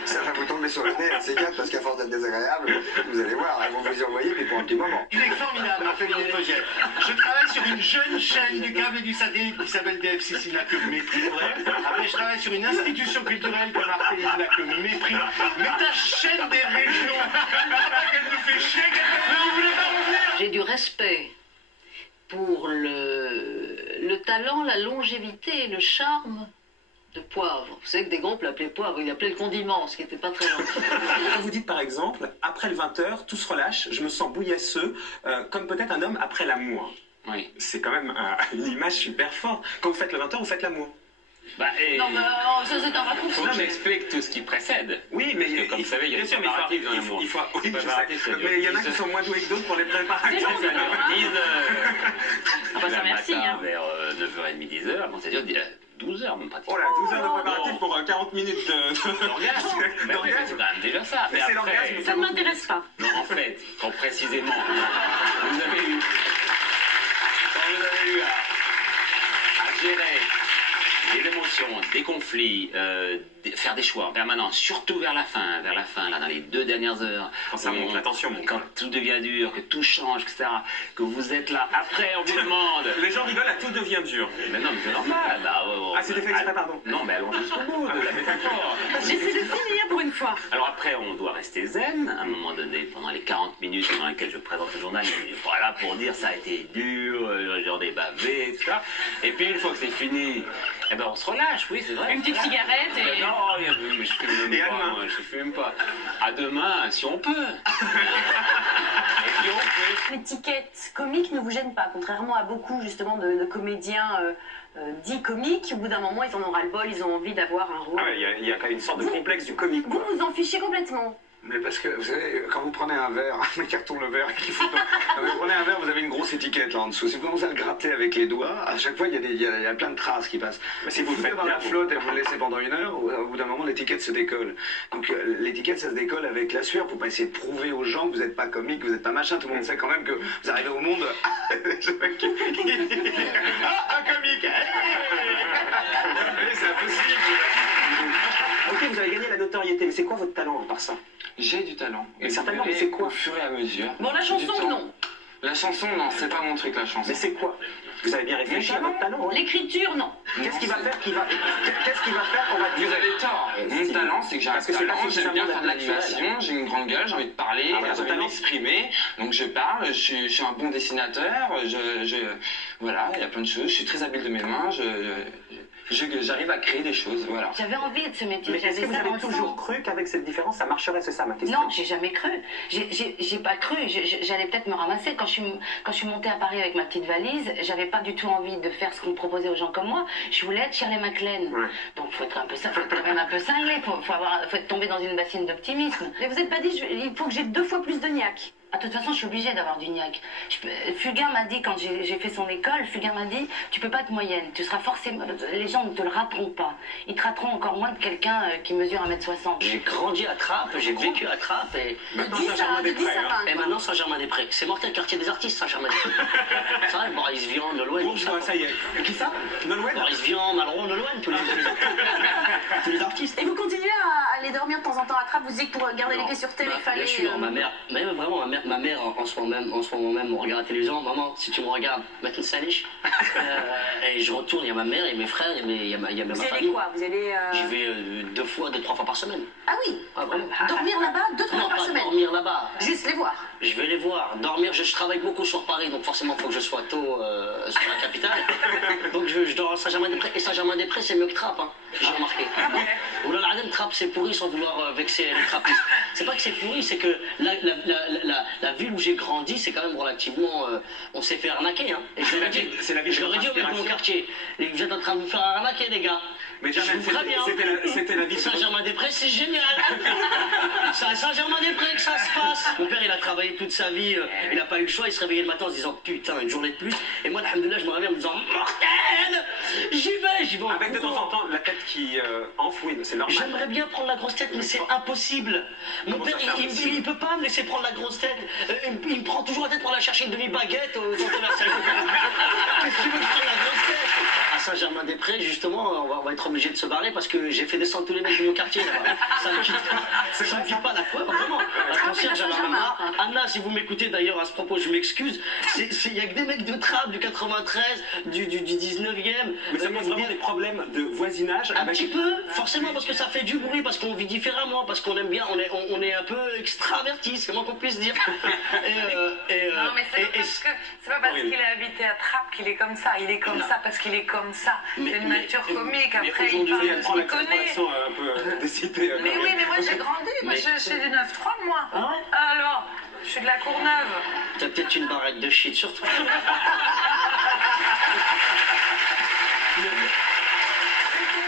Ça va vous tomber sur le nez, ces câbles, parce qu'à force d'être désagréable, vous allez voir, elles vont vous y envoyer, mais pour un petit moment. Il est formidable, Marc-Olivier Fogel. Je travaille sur une jeune chaîne du câble et du satellite qui s'appelle DFCCINA, que vous mépriserez. Après, je travaille sur une institution culturelle que Marc-Olivier que vous mépris. Mais ta chaîne des régions, qu'elle nous fait chier, mais vous voulez pas revenir? J'ai du respect pour le talent, la longévité et le charme de Poivre. Vous savez que des groupes l'appelaient Poivre, il l'appelait le condiment, ce qui n'était pas très gentil. Quand vous dites par exemple, après le 20h, tout se relâche, je me sens bouillasseux, comme peut-être un homme après l'amour. Oui. C'est quand même une image super forte. Quand vous faites le 20h, vous faites l'amour. Bah, et... Non, mais ça c'est un raccourci. Faut que j'explique tout ce qui précède. Oui, mais parce que, comme vous savez, il y a des préparatifs dans l'amour. Oui, je sais. Mais il y en a qui sont moins doués que d'autres pour les préparatifs. Ah bah ça merci. Vers 9h30, 10h, bon, c'est-à-dire 12h même pratiquement. Oh là, 12 heures de préparatifs pour 40 minutes d'orgasme. C'est quand même déjà ça. Mais c'est l'orgasme. Ça ne m'intéresse pas. Non, en fait, quand précisément vous avez eu à gérer des émotions, des conflits, faire des choix en permanence, surtout vers la fin, là, dans les 2 dernières heures. Quand ça monte, la tension monte. Quand tout devient dur, que tout change, etc. Que vous êtes là, après on vous demande... Les gens rigolent, à tout devient dur. Mais non, mais c'est normal. Bah, ah, c'était fait exprès, pardon. Non, mais allons jusqu'au bout de la métaphore. J'essaie de finir pour une fois. Alors après, on doit rester zen, à un moment donné, pendant les 40 minutes pendant lesquelles je présente le journal, voilà, pour dire ça a été dur, j'en ai bavé, etc. Et puis une fois que c'est fini, eh ben on se relâche, oui, c'est vrai. Une petite cigarette et... Non, mais je fume même pas, moi, je fume pas. À demain, si on peut. Et puis on peut. L'étiquette comique ne vous gêne pas, contrairement à beaucoup justement de comédiens dits comiques. Au bout d'un moment, ils en ont ras-le-bol, ils ont envie d'avoir un rôle. Ah ouais, il y a quand même une sorte de complexe du comique. Vous vous en fichez complètement. Mais parce que, vous savez, quand vous prenez un verre, un mec qui retourne le verre et qu'il faut pas... Quand vous prenez un verre, vous avez une grosse étiquette là en dessous. Si vous commencez à le gratter avec les doigts, à chaque fois, il y a plein de traces qui passent. Mais si vous le faites dans la flotte et vous le laissez pendant 1 heure, au bout d'un moment, l'étiquette se décolle. Donc l'étiquette, ça se décolle avec la sueur. Faut pas essayer de prouver aux gens que vous n'êtes pas comique, que vous n'êtes pas machin. Tout le monde sait quand même que vous arrivez au monde... Ah, un comique. C'est impossible. Ok, vous avez gagné la notoriété, mais c'est quoi votre talent à part ça? J'ai du talent. Mais certainement, mais c'est quoi? Au fur et à mesure. Bon, la chanson, non. La chanson, non, c'est pas mon truc, la chanson. Mais c'est quoi? Vous avez bien réfléchi à votre talent, hein? L'écriture, non. Qu'est-ce qu'il va faire qu'on va dire? Vous avez tort. Mon talent, c'est que j'ai un talent, j'aime bien faire de l'animation, j'ai une grande gueule, j'ai envie de parler, j'ai envie de m'exprimer. Donc je parle, je suis un bon dessinateur, voilà, il y a plein de choses, je suis très habile de mes mains, j'arrive à créer des choses, voilà. J'avais envie de ce métier. Mais est-ce que vous avez toujours cru qu'avec cette différence, ça marcherait? C'est ça ma question. Non, j'ai jamais cru. J'ai pas cru. J'allais peut-être me ramasser. Quand je suis montée à Paris avec ma petite valise, j'avais pas du tout envie de faire ce qu'on proposait aux gens comme moi. Je voulais être Shirley MacLaine. Ouais. Donc faut être quand même un peu cinglé. Faut être tombé dans une bassine d'optimisme. Mais vous n'êtes pas dit, il faut que j'ai 2 fois plus de niaque. Ah, de toute façon, je suis obligée d'avoir du niaque. Fugain m'a dit, quand j'ai fait son école, Fugain m'a dit, tu peux pas être moyenne, tu seras forcément... Les gens ne te le rateront pas. Ils te rateront encore moins de quelqu'un qui mesure 1m60. J'ai grandi à Trappes, j'ai vécu à Trappes et... Maintenant Saint-Germain-des-Prés. Et maintenant Saint-Germain-des-Prés. C'est mortel, quartier des artistes, Saint-Germain-des-Prés. Ça va, Boris Vian, Nolwenn... Bon, ça y est. Qui ça? Nolwenn? Boris Vian, Malraux, Nolwenn, tous les artistes. Et vous continuez à aller dormir de temps en temps à Trappes? Vous dites que pour garder les pieds sur terre, il fallait... Bien sûr, ma mère, mais vraiment, ma mère en ce moment même me regarde à la télévision. Maman, si tu me regardes, mets une saliche. Et je retourne, il y a ma mère et mes frères, il y a ma famille. Vous allez quoi? Vous allez... J'y vais 2 fois, 2-3 fois par semaine. Ah oui? Dormir là-bas 2-3 fois par semaine? Non, dormir là-bas. Juste les voir? Je vais les voir. Dormir, je travaille beaucoup sur Paris, donc forcément, il faut que je sois tôt sur la capitale. Donc je dors à Saint-Germain-des-Prés. Et Saint-Germain-des-Prés, c'est mieux que Trappes, hein. J'ai remarqué. Ou là, la Trappes, c'est pourri sans vouloir vexer les trappistes. C'est pas que c'est pourri, c'est que la ville où j'ai grandi, c'est quand même relativement... on s'est fait arnaquer, hein. Et je leur ai dit, au mec de mon quartier, vous êtes en train de vous faire arnaquer, les gars. Mais je vous préviens. C'était la vie de Saint-Germain-des-Prés, c'est génial. C'est à Saint-Germain-des-Prés que ça se passe. Mon père, il a travaillé toute sa vie, il n'a pas eu le choix, il se réveillait le matin en se disant putain, une journée de plus. Et moi, alhamdoulilah, je me réveille en me disant mortel. J'y vais. Avec de temps en temps la tête qui enfle, oui, c'est normal. J'aimerais bien prendre la grosse tête, mais c'est impossible. Mon père, il peut pas me laisser prendre la grosse tête. Il me prend toujours la tête pour aller chercher une demi-baguette au centre commercial. Qu'est-ce que tu veux que je prenne la grosse tête? À Saint-Germain-des-Prés, justement, on va être obligé de se barrer parce que j'ai fait descendre tous les mecs de mon quartier. Ça me quitte pas la foi, vraiment. La concierge, j'en ai marre. Anna, si vous m'écoutez d'ailleurs à ce propos, je m'excuse. Il y a que des mecs de Trappes, du 93, du 19e. Mais ça pose vraiment des problèmes de voisinage. Un petit peu, forcément, parce que ça fait du bruit, parce qu'on vit différemment, parce qu'on aime bien, on est un peu extravertis, c'est moins qu'on puisse dire. Non, mais c'est pas parce qu'il a habité à Trappes qu'il est comme ça. Il est comme ça parce qu'il est comme ça. C'est une nature comique. Après, il parle de ce qu'il connaît. Un peu décidée. Mais oui, mais moi j'ai grandi. Moi je suis du 9-3 moi. Ah ouais? Alors, je suis de la Courneuve. T'as peut-être une barrette de shit sur toi.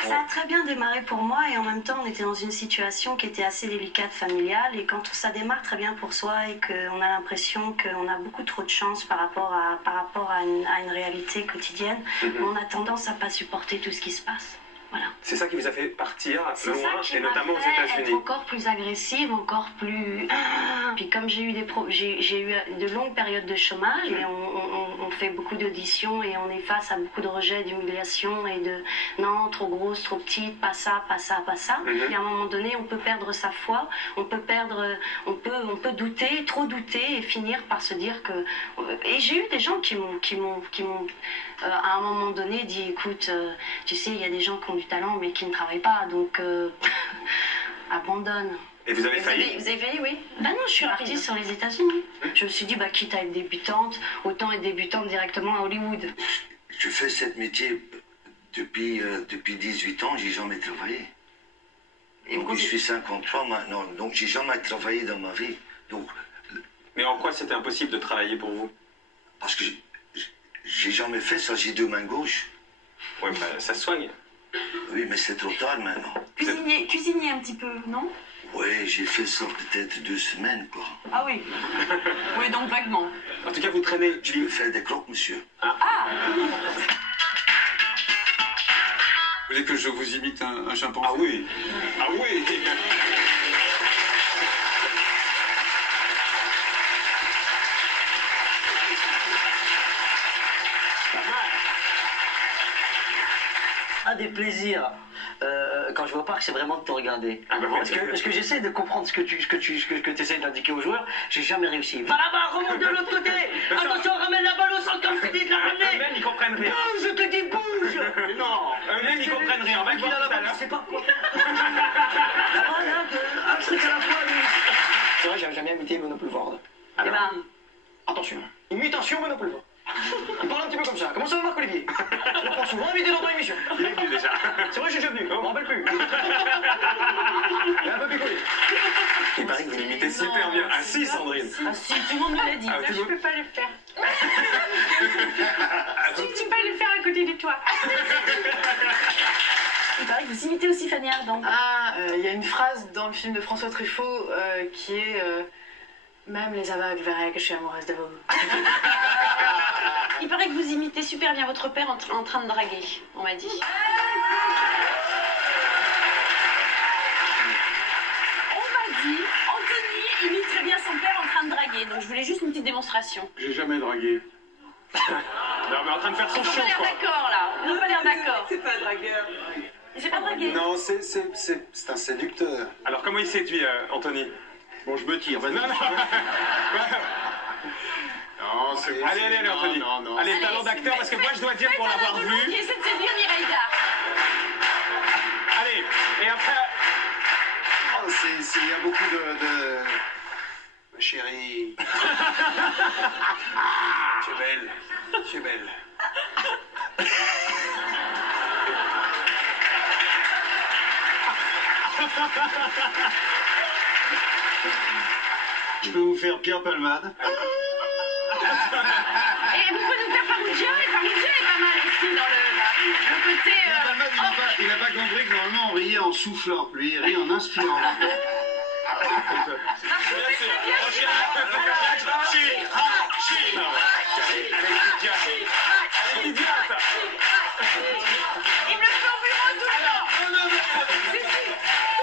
Ça a très bien démarré pour moi et en même temps on était dans une situation qui était assez délicate familiale et quand ça démarre très bien pour soi et qu'on a l'impression qu'on a beaucoup trop de chance par rapport à une réalité quotidienne, on a tendance à pas supporter tout ce qui se passe. Voilà. C'est ça qui vous a fait partir loin, et notamment aux États-Unis. États-Unis. Encore plus agressive, encore plus... Puis comme j'ai eu de longues périodes de chômage, et on fait beaucoup d'auditions et on est face à beaucoup de rejets, d'humiliation et de non, trop grosse, trop petite, pas ça, pas ça, pas ça. Et à un moment donné, on peut perdre sa foi, on peut douter, trop douter et finir par se dire que... Et j'ai eu des gens qui m'ont à un moment donné dit écoute, tu sais, il y a des gens qui ont du talent mais qui ne travaillent pas, donc abandonne. Et vous avez failli? Vous avez failli, oui. Ben non, je suis partie sur les États-Unis. Je me suis dit, quitte à être débutante, autant être débutante directement à Hollywood. Je fais ce métier depuis 18 ans, j'ai jamais travaillé. Donc, je suis 53 maintenant, donc j'ai jamais travaillé dans ma vie. Donc, mais en quoi c'était impossible de travailler pour vous? Parce que j'ai jamais fait ça, j'ai 2 mains gauches. Ouais, ça soigne. Oui, mais c'est trop tard maintenant. Cuisinier un petit peu, non? Oui, j'ai fait ça peut-être 2 semaines, quoi. Ah oui. Oui, donc vaguement. En tout cas, vous traînez... Je vais faire des croques, monsieur. Ah. Vous voulez que je vous imite un chimpanzé? Ah oui. Ah oui. Un des plaisirs quand je vais au parc, c'est vraiment de te regarder. Parce que j'essaie de comprendre ce que tu essaies d'indiquer aux joueurs, j'ai jamais réussi. Va là-bas, remonte de l'autre côté. Attention, ramène la balle au centre comme je te dis de la ramener. Eux-mêmes, ils comprennent rien. Bouge, je te dis bouge. Non, eux-mêmes, ils comprennent rien. On va le voir tout à l'heure. C'est pas quoi. Un truc à la fois, lui. C'est vrai, j'avais jamais imité Monopoly World. Eh ben... Attention. Imitation Monopoly World. Il parle un petit peu comme ça. Comment ça va, Marc-Olivier? Je le prends souvent invité dans ton émission. Il est venu déjà. C'est vrai, j'ai déjà venu. Je m'en rappelle plus. Il est un peu picolé. Il paraît que vous l'imitez super bien. Ah si, Sandrine. Ah si, tout le monde me l'a dit. Là, je peux pas le faire. Tu ne peux pas le faire à côté de toi. Il paraît que vous imitez aussi Fanny Ardant. Ah, il y a une phrase dans le film de François Truffaut qui est même les aveugles verraient que je suis amoureuse de vous. Il paraît que vous imitez super bien votre père en train de draguer, on m'a dit. On m'a dit, Anthony imite très bien son père en train de draguer, donc je voulais juste une petite démonstration. J'ai jamais dragué. Non, mais en train de faire son Ils n'ont show, pas l'air quoi. d'accord, là. Ils n'ont pas l'air d'accord. C'est pas un dragueur. C'est pas dragué. Non, c'est un séducteur. Alors, comment il séduit, Anthony? Bon, je me tire, vas-y. Non, non. Non, c'est... Allez, Anthony. Non. Allez, le talent d'acteur, parce que moi, je dois dire, pour l'avoir vu... Qui essaie de séduire Mireille Darc. Allez, et après... Oh, il y a beaucoup de... Ma chérie... Tu es belle. Tu es belle. Je peux vous faire Pierre Palmade. Et vous pouvez nous faire Parougia, et Parougia est pas mal aussi dans le côté... Pierre Palmade, il n'a pas compris que normalement on riait en soufflant. Lui, il rit en inspirant. Il me le fait au bureau tout le temps. Non.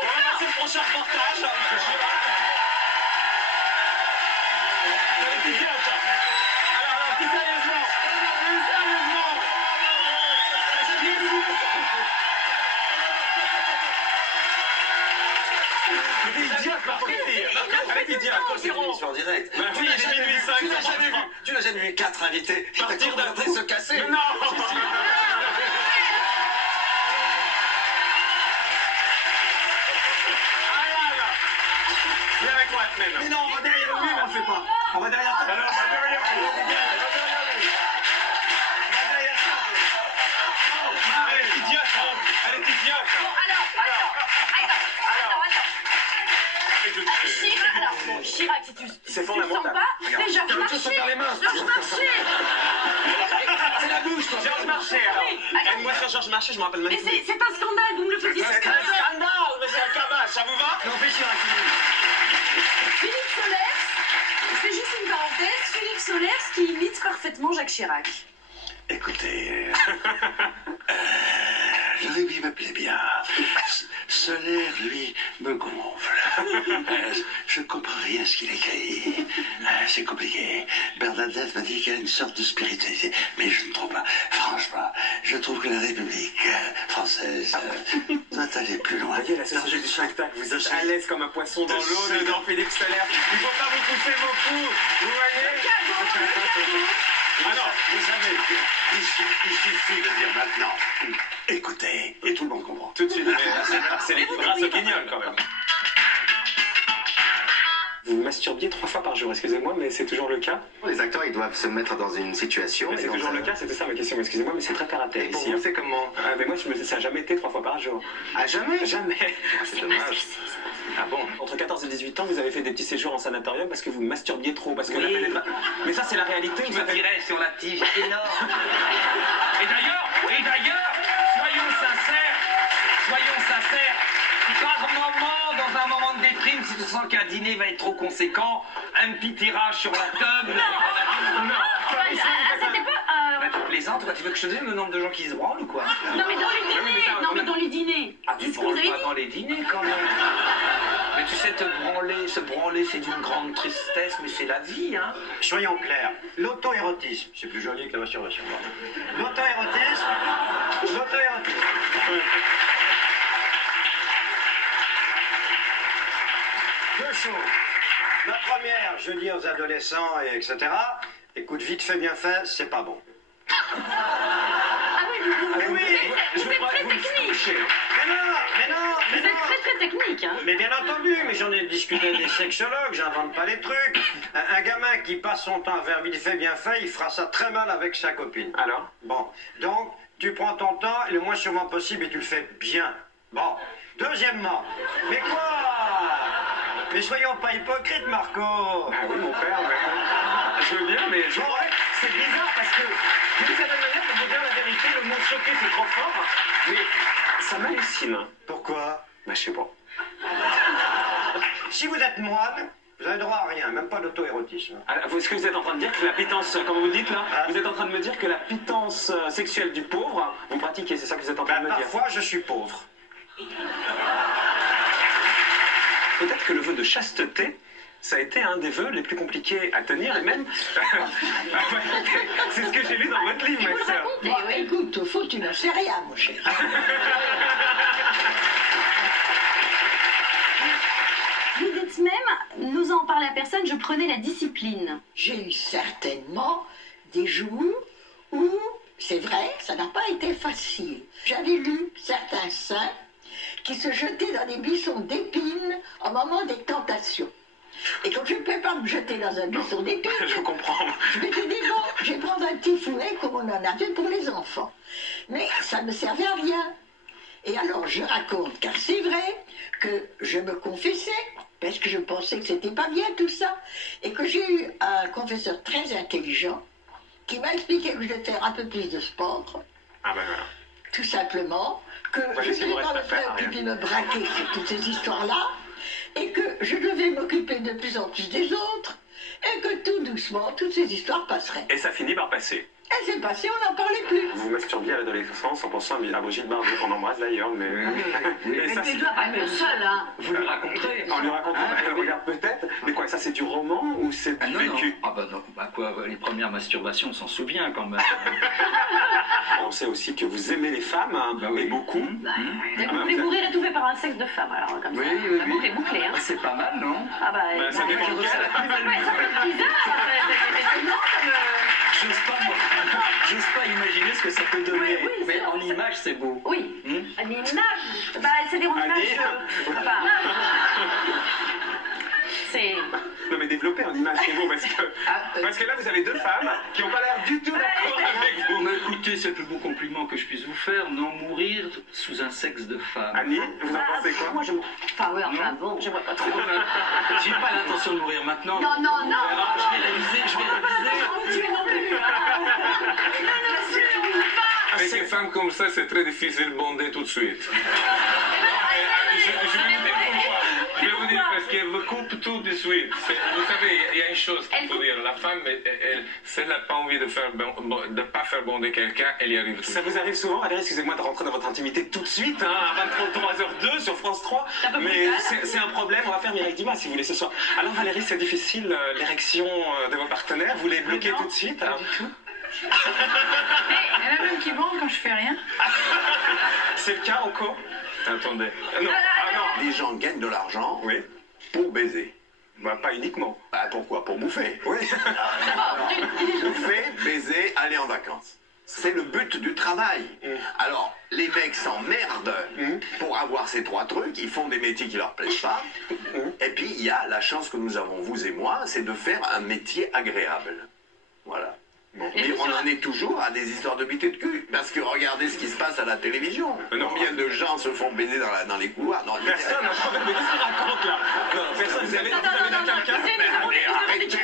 On va passer le prochain reportage. Alors, plus sérieusement. Elle est idiote, C'est une émission en direct. Tu n'as jamais vu 4 invités Partir d'un coup se casser. Non. Viens avec moi, Ahmed. Mais non, on va derrière lui, on le fait pas. On va derrière toi. Alors, on va derrière lui. Elle est idiote. Elle est idiote. Bon, alors. Chirac, si tu le sens pas, fais Georges Marchais. C'est la bouche, toi. Georges Marchais, alors. Aide-moi sur Georges Marchais, je me rappelle même Mais plus. c'est un scandale, vous me le faisiez. C'est un scandale, mais c'est un cabas, ça vous va? Non, fais Chirac. Philippe Solers, c'est juste une parenthèse, Philippe Solers qui imite parfaitement Jacques Chirac. Écoutez, le rugby me plaît bien. Solaire, lui, me gonfle. Je ne comprends rien à ce qu'il écrit. C'est compliqué. Bernadette m'a dit qu'il y a une sorte de spiritualité, mais je ne trouve pas. Franchement, je trouve que la République française doit aller plus loin. Voyez la société du spectacle, vous êtes à l'aise comme un poisson dans l'eau, dans Philippe Solers. Il ne faut pas vous pousser beaucoup, vous voyez? Alors, vous savez, il suffit de dire maintenant, écoutez, et tout le monde comprend. Tout de suite, c'est les grâce au guignol quand même. Vous masturbiez 3 fois par jour, excusez-moi, mais c'est toujours le cas? Les acteurs, ils doivent se mettre dans une situation. Mais c'est toujours le cas, c'était ça ma question, excusez-moi, mais c'est très terre à terre ici. C'est comment? Mais moi, ça n'a jamais été 3 fois par jour. Ah, jamais? Jamais. C'est dommage. Ah bon? Entre 14 et 18 ans, vous avez fait des petits séjours en sanatorium parce que vous masturbiez trop, parce que la pénétration... Mais ça, c'est la réalité. Je me tirais sur la tige énorme. Et d'ailleurs, soyons sincères, par moment, dans un moment de déprime, si tu sens qu'un dîner va être trop conséquent, un petit tirage sur la table. Non, c'était pas... Bah, tu plaisantes, tu veux que je te dise le nombre de gens qui se branlent ou quoi? Non, mais dans les dîners. Non, mais dans les dîners. Ah, tu te branles pas dans les dîners quand même. Mais tu sais, se branler, c'est d'une grande tristesse, mais c'est la vie, hein. Soyons clairs, l'auto-érotisme, c'est plus joli que la masturbation. L'auto-érotisme. Deux choses. La première, je dis aux adolescents, et etc. Écoute, vite fait, bien fait, c'est pas bon. Ah oui, oui, vous êtes très technique. Mais non. Vous êtes très technique. Hein. Mais bien entendu, mais j'en ai discuté avec des sexologues, j'invente pas les trucs. Un gamin qui passe son temps à faire vite fait, bien fait, il fera ça très mal avec sa copine. Alors? Bon, donc, tu prends ton temps le moins souvent possible et tu le fais bien. Bon. Deuxièmement, mais quoi? Mais soyons pas hypocrites, Marco. Ah oui, mon père, mais... Je veux bien, mais... C'est bizarre parce que, d'une certaine manière, pour vous dire la vérité, le mot choqué, c'est trop fort. Mais ça m'hallucine. Pourquoi? Bah, je sais pas. Si vous êtes moine, vous avez droit à rien, même pas d'auto-érotisme. Est-ce que vous êtes en train de dire que la pitance, comme vous dites là, vous êtes en train de me dire que la pitance sexuelle du pauvre, vous pratiquez, c'est ça que vous êtes en train de me dire? Parfois, je suis pauvre. Peut-être que le vœu de chasteté, ça a été un des vœux les plus compliqués à tenir, et même... c'est ce que j'ai lu dans votre livre, ma sœur. Bon, écoute, au fond, tu n'en sais rien, mon cher. Vous dites même, n'osant en parler à personne, je prenais la discipline. J'ai eu certainement des jours où, c'est vrai, ça n'a pas été facile. J'avais lu certains saints qui se jetaient dans des buissons d'épines au moment des tentations. Et quand je ne pouvais pas me jeter dans un buisson d'épines, je comprends. Je m'étais dit, bon, je vais prendre un petit fouet comme on en avait pour les enfants. Mais ça ne me servait à rien. Et alors je raconte, car c'est vrai que je me confessais, parce que je pensais que c'était pas bien tout ça, et que j'ai eu un confesseur très intelligent qui m'a expliqué que je devais faire un peu plus de sport. Ah ben voilà. Tout simplement, que je ne devais pas me préoccuper, me braquer sur toutes ces histoires-là, et que je devais m'occuper de plus en plus des autres, et que tout doucement, toutes ces histoires passeraient. Et ça finit par passer. Et c'est passé, on n'en parlait plus. Vous masturbiez à l'adolescence en pensant à Brigitte Bardot, qu'on embrasse d'ailleurs, mais... Mais tu dois pas être le seul, hein. Vous lui racontez. On lui raconte, regarde peut-être, mais quoi, ça c'est du roman ou c'est du vécu? Ah bah non, bah quoi, les premières masturbations, on s'en souvient quand même. On sait aussi que vous aimez les femmes, hein, bah oui. Et beaucoup. Vous voulez mourir étouffé par un sexe de femme, alors comme ça. La boucle est bouclée, hein. C'est pas mal, non? Ah bah... ça dépend de quel. Ça peut être bizarre, c'est étonnant comme... J'ose pas imaginer ce que ça peut donner. Oui, mais en image, c'est beau. Oui. En image, bah, c'est des images. C'est... Non mais développer en image, c'est beau, parce que là, vous avez deux femmes qui n'ont pas l'air du tout d'accord avec vous. Mais écoutez, c'est le plus beau compliment que je puisse vous faire, non mourir sous un sexe de femme. Annie, vous en pensez quoi? Moi, j'aimerais... Enfin, oui, enfin, bon, j'aimerais pas trop. J'ai pas l'intention de mourir maintenant. Non. Alors, je vais réviser. Tu non plus. Avec une femme comme ça, c'est très difficile de bonder tout de suite. Je vais vous dire parce qu'elle vous coupe tout de suite. Vous savez, il y a une chose qu'il faut dire. La femme, si elle n'a pas envie de ne pas faire bonder quelqu'un, elle y arrive tout. Ça vous arrive souvent, Valérie, excusez-moi de rentrer dans votre intimité tout de suite, hein, à 23h02 sur France 3. Mais c'est un problème, on va faire Mireille Dumas si vous voulez ce soir. Alors Valérie, c'est difficile, l'érection de vos partenaires, vous les bloquez tout de suite? Pas du tout. Il y en a même qui bondent quand je fais rien. C'est le cas, Rocco? Attendez. Non. Les gens gagnent de l'argent pour baiser. Bah, pas uniquement. Bah, pourquoi? Pour bouffer. Oui. Bouffer, baiser, aller en vacances. C'est le but du travail. Alors, les mecs s'emmerdent pour avoir ces trois trucs. Ils font des métiers qui leur plaisent pas. Et puis, il y a la chance que nous avons, vous et moi, c'est de faire un métier agréable. Voilà. Mais on en est toujours à des histoires de bite et de cul. Parce que regardez ce qui se passe à la télévision. Combien de gens se font baiser dans les couloirs? Non, personne, mais qu'est-ce qu'il raconte là? Non, personne, vous avez quelqu'un? Arrêtez,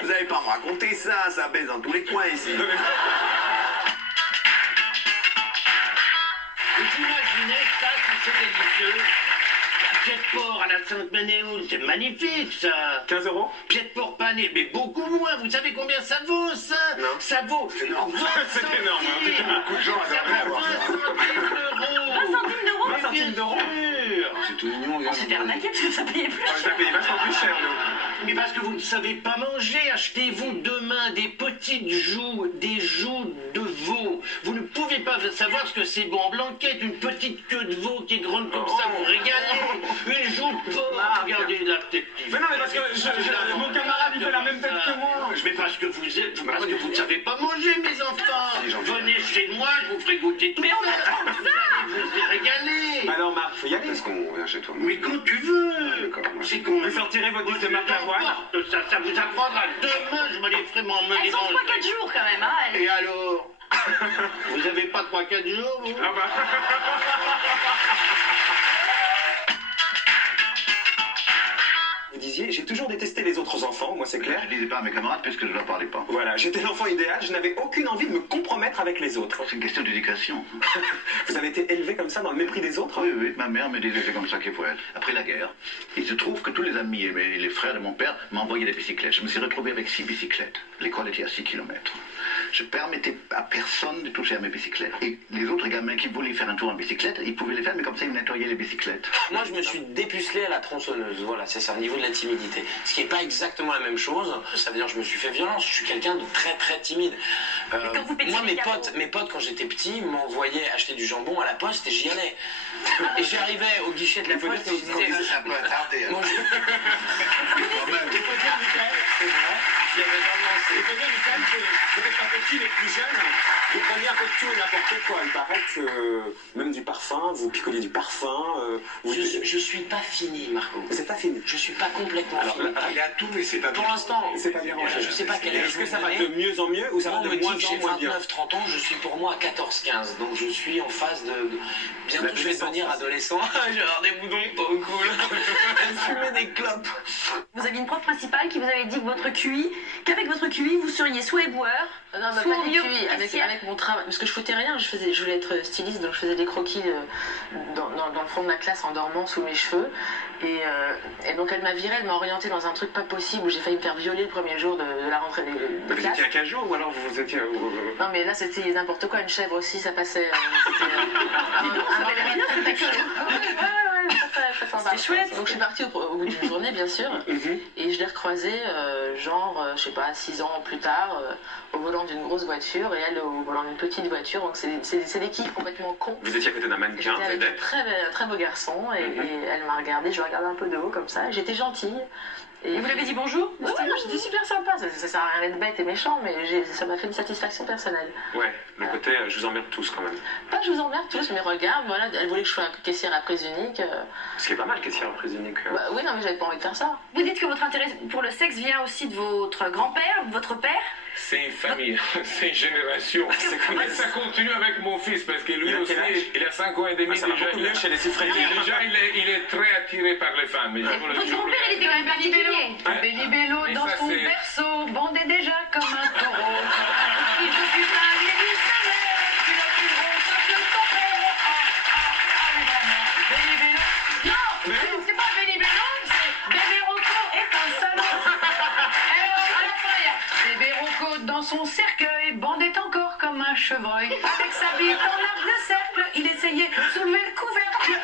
vous n'allez pas me raconter ça, ça baise dans tous les coins ici. Vous imaginez ça, si c'est délicieux? Pied de porc à la Sainte-Ménéhould, c'est magnifique ça. 15 €? Pied de porc pané, mais beaucoup moins. Vous savez combien ça vaut ça? Non. Ça vaut. C'est énorme. C'est énorme. Beaucoup de gens aimeraient avoir ça. 20 centimes d'euros. 20 centimes d'euros? C'est tout mignon. On s'est fait arnaquer parce que ça payait plus cher. Ça payait vachement plus cher, Mais parce que vous ne savez pas manger, achetez-vous demain des petites joues, des joues de veau. Vous ne pouvez pas savoir ce que c'est bon en blanquette, une petite queue de veau qui est grande comme ça, vous régalez. Une joue de porc, Mon camarade, il fait la même tête que moi. Mais parce que vous ne savez pas manger, mes enfants. Venez chez moi, je vous ferai goûter tout ça. Vous allez vous régaler. Alors Marc, faut y aller. Est-ce qu'on vient chez toi? Mais quand tu veux. C'est qu'on vous faire tirer votre liste de Marc Lavoine. Ça vous apprendra. Demain, je me les ferai m'en mener. Elles ont 3-4 jours quand même, hein. Et alors? Vous avez pas 3-4 jours, vous? Ah bah. Vous disiez, j'ai toujours détesté les autres enfants, moi c'est clair. Je ne disais pas à mes camarades puisque je ne leur parlais pas. Voilà, j'étais l'enfant idéal, je n'avais aucune envie de me compromettre avec les autres. C'est une question d'éducation. Vous avez été élevé comme ça dans le mépris des autres? Oui, oui, ma mère me disait c'est comme ça qu'il faut être. Après la guerre, il se trouve que tous les amis et les frères de mon père m'envoyaient des bicyclettes. Je me suis retrouvé avec 6 bicyclettes. L'école était à 6 km. Je permettais à personne de toucher à mes bicyclettes. Et les autres gamins qui voulaient faire un tour en bicyclette, ils pouvaient les faire, mais comme ça ils nettoyaient les bicyclettes. Moi je me suis dépucelé à la tronçonneuse, voilà, c'est ça, au niveau de la timidité. Ce qui n'est pas exactement la même chose, ça veut dire que je me suis fait violence, je suis quelqu'un de très très timide. Moi mes potes quand j'étais petit m'envoyaient acheter du jambon à la poste et j'y allais. Et j'arrivais au guichet de la poste et je disais... Ça peut tarder. Il faut dire, Michael, il faut dire, Michael, que peut-être pas petit mais plus jeune, vous preniez un peu de tout et n'importe quoi. Il paraît que même du parfum, vous picoliez du parfum. Je suis pas fini, Marco. C'est pas fini. Je suis pas complètement fini. Il a tout, mais c'est pas bien. Pour l'instant, c'est pas bien rangé. Je sais pas quel âge. Est-ce que ça va de mieux en mieux ou ça va de moins en moins bien? J'ai 29-30 ans, je suis pour moi à 14-15. Donc je suis en phase de... Bientôt je vais devenir adolescent. Je vais avoir des boudons trop cool. Fumer des clopes. Vous aviez une prof principale qui vous avait dit que qu'avec votre QI, vous seriez soit éboueur, non, soit pas du mieux QI, avec mon travail. Parce que je foutais rien, je voulais être styliste, donc je faisais des croquis dans le fond de ma classe en dormant sous mes cheveux. Et donc elle m'a virée, elle m'a orientée dans un truc pas possible où j'ai failli me faire violer le premier jour de la rentrée des classes. Vous étiez à 15 jours ou alors vous étiez... Non mais là c'était n'importe quoi, une chèvre aussi, ça passait... C'était chouette. Donc je suis partie au bout d'une journée bien sûr et je l'ai recroisée je sais pas 6 ans plus tard au volant d'une grosse voiture et elle au volant d'une petite voiture, donc c'est des kiffs complètement cons. Vous étiez à côté d'un mannequin, j'étais avec un très beau garçon et elle m'a regardée, je regardais un peu de haut comme ça, j'étais gentille. Et vous l'avez dit bonjour? Ouais, j'étais super sympa, ça sert à rien d'être bête et méchant, mais ça m'a fait une satisfaction personnelle. Ouais, le côté je vous emmerde tous quand même. Pas que je vous emmerde tous, mais regarde, voilà, elle voulait que je sois caissière à prise unique. Ce qui est pas mal, caissière à prise unique. Bah, oui, non, mais j'avais pas envie de faire ça. Vous dites que votre intérêt pour le sexe vient aussi de votre grand-père, de votre père? C'est une famille, c'est une génération. Mais ça continue avec mon fils, parce que lui aussi, il a 5 ans et demi. Ça va beaucoup mieux chez les suffragettes. Déjà, il est très attiré par les femmes. Votre grand-père, il était quand même particulier. Bélibélo dans son berceau, bandé déjà comme un taureau. Il ne fut pas allé du salaire, tu l'as plus gros que ton père. Bélibélo. Non, c'est pas Bélibélo, c'est Bébé Rocco est un salaud. Alors, à la fin, il y a Bébé Rocco dans son cercueil, bandait encore comme un chevreuil. Avec sa bite en arc de cercle, il essayait de soulever le couvercle.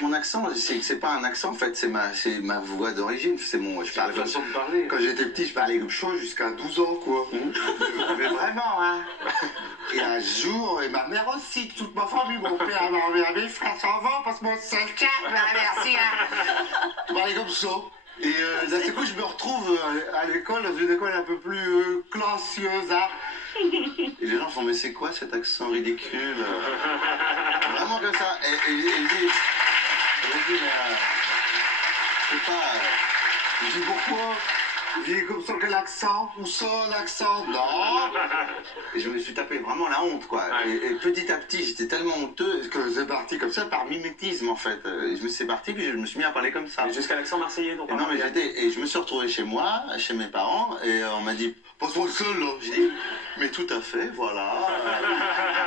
Mon accent, c'est pas un accent en fait, c'est ma voix d'origine, je parle comme façon de parler. Quand j'étais petit, je parlais comme ça jusqu'à 12 ans quoi. Mais vraiment hein. Et un jour, et ma mère aussi, toute ma famille, mon père, mes frères s'en vont parce que mon seul chat, merci hein. Je parlais comme ça. Et d'un seul coup, je me retrouve à l'école, dans une école un peu plus classieuse hein. Et les gens font mais c'est quoi cet accent ridicule vraiment comme ça. Et il dit mais je sais pas, je dis pourquoi? Il dit comme ça quel accent? Où ça l'accent? Non. Et je me suis tapé vraiment la honte quoi. Et petit à petit j'étais tellement honteux que c'est parti comme ça par mimétisme en fait. Et je me suis parti puis je me suis mis à parler comme ça. Jusqu'à l'accent marseillais donc. Non mais et je me suis retrouvé chez moi, chez mes parents et on m'a dit passe-moi le seul là. J'ai dit mais tout à fait voilà.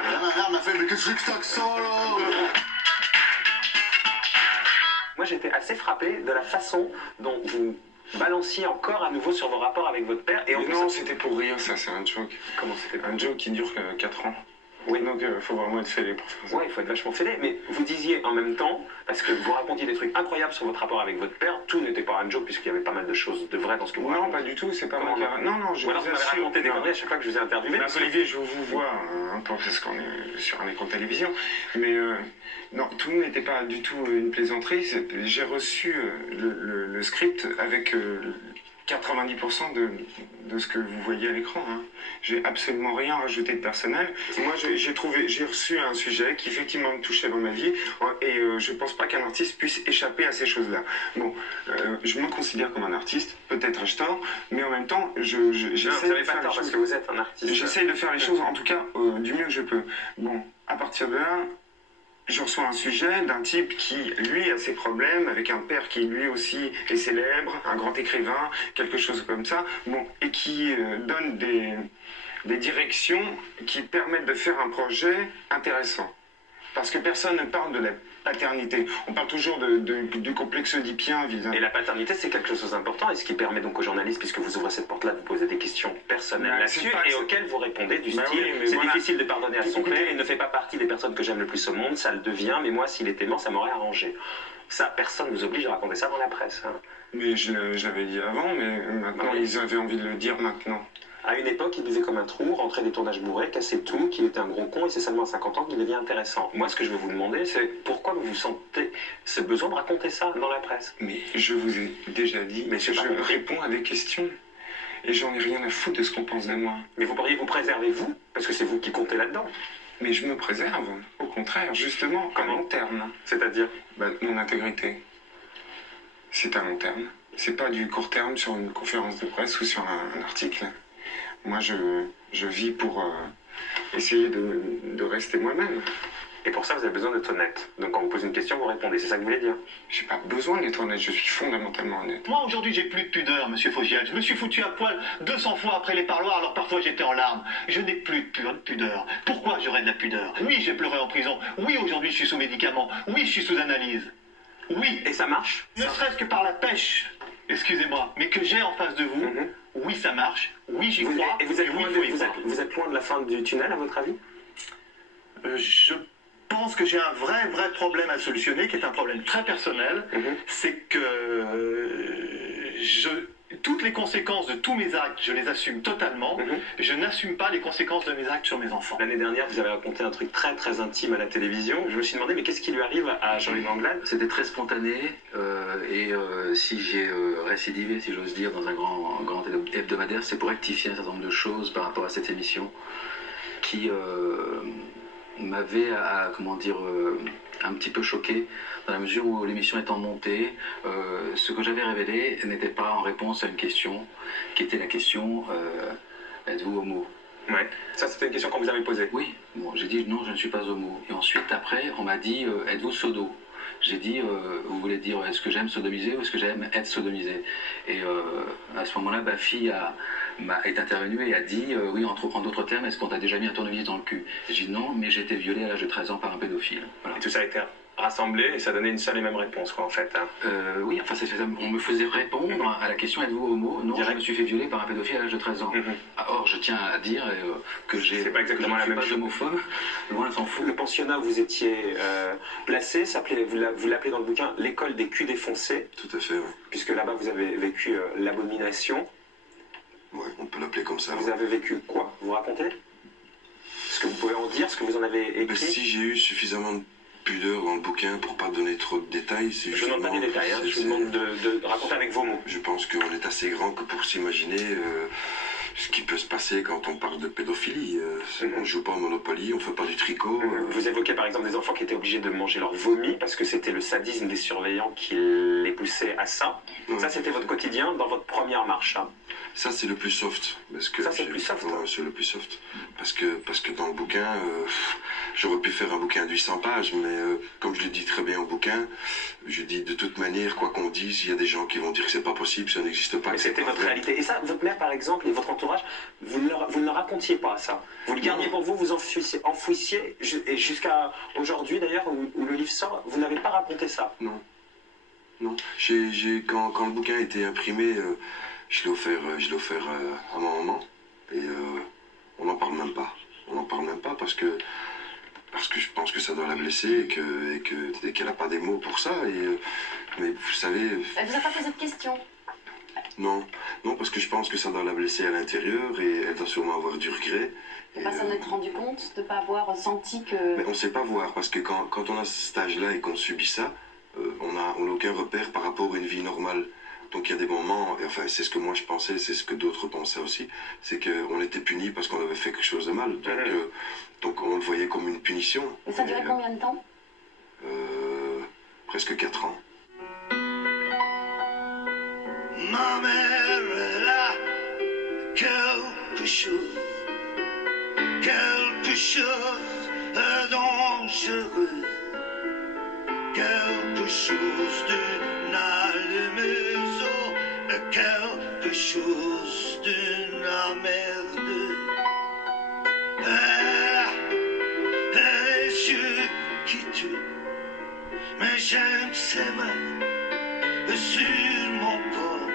Et là ma mère m'a fait mais qu'est-ce que c'est que cet accent là? Moi j'étais assez frappé de la façon dont vous balanciez encore à nouveau sur vos rapports avec votre père. Et non, c'était pour rien, ça, c'est un joke. Comment c'était? Un joke qui dure 4 ans. Oui. Donc il faut vraiment être fêlé pour faire ça. Oui, il faut être vachement fêlé. Mais vous disiez en même temps, parce que vous racontiez des trucs incroyables sur votre rapport avec votre père, tout n'était pas un joke puisqu'il y avait pas mal de choses de vraies dans ce que vous racontez. Non, pas du tout, c'est pas moi qui... Non, je vous m'avez raconté des conneries à chaque fois que je vous ai interviewé. Olivier, je vous vois, parce qu'on est sur un écran de télévision, mais non, tout n'était pas du tout une plaisanterie. J'ai reçu le script avec 90% de ce que vous voyez à l'écran. Hein. J'ai absolument rien rajouté de personnel. Moi, j'ai reçu un sujet qui effectivement me touchait dans ma vie et je pense pas qu'un artiste puisse échapper à ces choses-là. Bon, je me considère comme un artiste, peut-être ai-je tort, mais en même temps, j'essaie de faire les choses. Parce que vous êtes un artiste. J'essaie de faire les choses, en tout cas, du mieux que je peux. Bon, à partir de là, je reçois un sujet d'un type qui, lui, a ses problèmes, avec un père qui, lui aussi, est célèbre, un grand écrivain, quelque chose comme ça, bon, et qui donne des directions qui permettent de faire un projet intéressant. Parce que personne ne parle de la paternité. On parle toujours du complexe oedipien vis-à-vis. Et la paternité, c'est quelque chose d'important, et ce qui permet donc aux journalistes, puisque vous ouvrez cette porte-là, de vous poser des questions personnelles là-dessus, et auxquelles vous répondez du style, oui, c'est difficile de pardonner à son père, il ne fait pas partie des personnes que j'aime le plus au monde, ça le devient, mais moi, s'il était mort, ça m'aurait arrangé. Ça, personne ne vous oblige à raconter ça dans la presse. Hein. Mais je l'avais dit avant, mais maintenant, ils avaient envie de le dire maintenant. À une époque, il buvait comme un trou, rentrait des tournages bourrés, cassait tout, qu'il était un gros con, et c'est seulement à 50 ans qu'il devient intéressant. Moi, ce que je veux vous demander, c'est pourquoi vous sentez ce besoin de raconter ça dans la presse? Mais je vous ai déjà dit, mais je réponds à des questions. Et j'en ai rien à foutre de ce qu'on pense de moi. Mais vous pourriez vous préserver, vous, parce que c'est vous qui comptez là-dedans. Mais je me préserve, au contraire, justement, à long terme. C'est-à-dire mon intégrité. C'est à long terme. C'est pas du court terme sur une conférence de presse ou sur un article. Moi, je vis pour essayer de rester moi-même. Et pour ça, vous avez besoin d'être honnête. Donc, quand on vous pose une question, vous répondez. C'est ça que vous voulez dire? J'ai pas besoin d'être honnête. Je suis fondamentalement honnête. Moi, aujourd'hui, j'ai plus de pudeur, monsieur Fogiel. Je me suis foutu à poil 200 fois après les parloirs, alors parfois j'étais en larmes. Je n'ai plus de pudeur. Pourquoi j'aurais de la pudeur? Oui, j'ai pleuré en prison. Oui, aujourd'hui, je suis sous médicaments. Oui, je suis sous analyse. Oui. Et ça marche? Ne serait-ce que par la pêche, excusez-moi, mais que j'ai en face de vous. Oui, ça marche. Oui, j'y crois. Et vous êtes loin de la fin du tunnel, à votre avis? Je pense que j'ai un vrai problème à solutionner, qui est un problème très personnel. C'est que toutes les conséquences de tous mes actes, je les assume totalement. Je n'assume pas les conséquences de mes actes sur mes enfants. L'année dernière, vous avez raconté un truc très intime à la télévision. Je me suis demandé, mais qu'est-ce qui lui arrive à Jean-Louis Anglade? C'était très spontané, et si j'ai récidivé, si j'ose dire, dans un grand hebdomadaire, c'est pour rectifier un certain nombre de choses par rapport à cette émission qui m'avait, un petit peu choqué, dans la mesure où l'émission étant montée, ce que j'avais révélé n'était pas en réponse à une question, qui était la question êtes-vous homo? Ouais, ça c'était une question qu'on vous avait posée. Oui, bon, j'ai dit non, je ne suis pas homo. Et ensuite, après, on m'a dit êtes-vous sodo? J'ai dit vous voulez dire est-ce que j'aime sodomiser ou est-ce que j'aime être sodomisé? Et à ce moment-là, ma fille est intervenue et a dit oui, en d'autres termes, est-ce qu'on t'a déjà mis un tournevis dans le cul? J'ai dit non, mais j'ai été violée à l'âge de 13 ans par un pédophile. Voilà. Et tout ça a été rassemblé et ça donnait une seule et même réponse, quoi, en fait. Hein. Oui, enfin, on me faisait répondre à la question êtes-vous homo? Non, je me suis fait violer par un pédophile à l'âge de 13 ans. Or, je tiens à dire que je ne suis pas homophobe, loin s'en fout. Le pensionnat où vous étiez placé, vous l'appelez dans le bouquin l'école des culs défoncés. Tout à fait, oui. Puisque là-bas, vous avez vécu l'abomination. Oui, on peut l'appeler comme ça. Vous avez vécu quoi? Vous racontez? Ce que vous pouvez en dire, ce que vous en avez écrit? Si j'ai eu suffisamment de pudeur dans le bouquin pour pas donner trop de détails, c'est je ne demande pas des détails, je vous demande de raconter avec vos mots. Je pense qu'on est assez grand que pour s'imaginer ce qui peut se passer quand on parle de pédophilie. On ne joue pas au Monopoly, on ne fait pas du tricot. Vous évoquez par exemple des enfants qui étaient obligés de manger leur vomi parce que c'était le sadisme des surveillants qui les poussait à ça. Ça, c'était votre quotidien dans votre première marche. Hein. Ça, c'est le plus soft. Parce que ça, c'est le plus soft. Ouais, c'est le plus soft. Parce que dans le bouquin, j'aurais pu faire un bouquin de 800 pages, mais comme je l'ai dit très bien au bouquin, je dis de toute manière, quoi qu'on dise, il y a des gens qui vont dire que c'est pas possible, ça n'existe pas. Mais c'était votre réalité. Et ça, votre mère, par exemple, et votre entourage, vous ne le racontiez pas, ça. Vous le gardiez pour vous, vous enfouissiez, et jusqu'à aujourd'hui, d'ailleurs, où le livre sort, vous n'avez pas raconté ça. Non. Non. Quand le bouquin a été imprimé, je l'ai offert à ma maman, et on n'en parle même pas. on n'en parle même pas parce que je pense que ça doit la blesser et qu'elle n'a pas des mots pour ça. Mais vous savez... Elle vous a pas posé de questions? Non, parce que je pense que ça doit la blesser à l'intérieur et elle doit sûrement avoir du regret. De ne pas s'en être rendu compte, de ne pas avoir senti que... Mais on ne sait pas voir, parce que quand on a cet âge-là et qu'on subit ça, on n'a aucun repère par rapport à une vie normale. Donc il y a des moments, et enfin c'est ce que moi je pensais, c'est ce que d'autres pensaient aussi, c'est qu'on était puni parce qu'on avait fait quelque chose de mal. Donc on le voyait comme une punition. Et ça durait combien de temps? Presque 4 ans. Ma mère, elle a quelque chose de dangereux, quelque chose d'une allumeuse, quelque chose d'une merde. Elle a les yeux qui tuent, mais j'aime ses mains sur mon corps.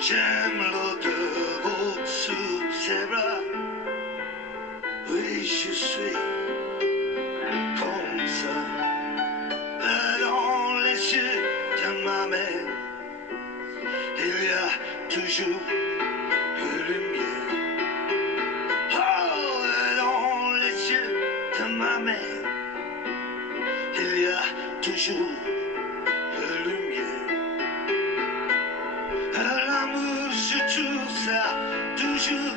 J'aime l'odeur au-dessous de ses bras. Oui, je suis comme ça. Dans les yeux de ma mère, il y a toujours de lumière. Oh, dans les yeux de ma mère, il y a toujours de lumière. L'amour, je trouve ça toujours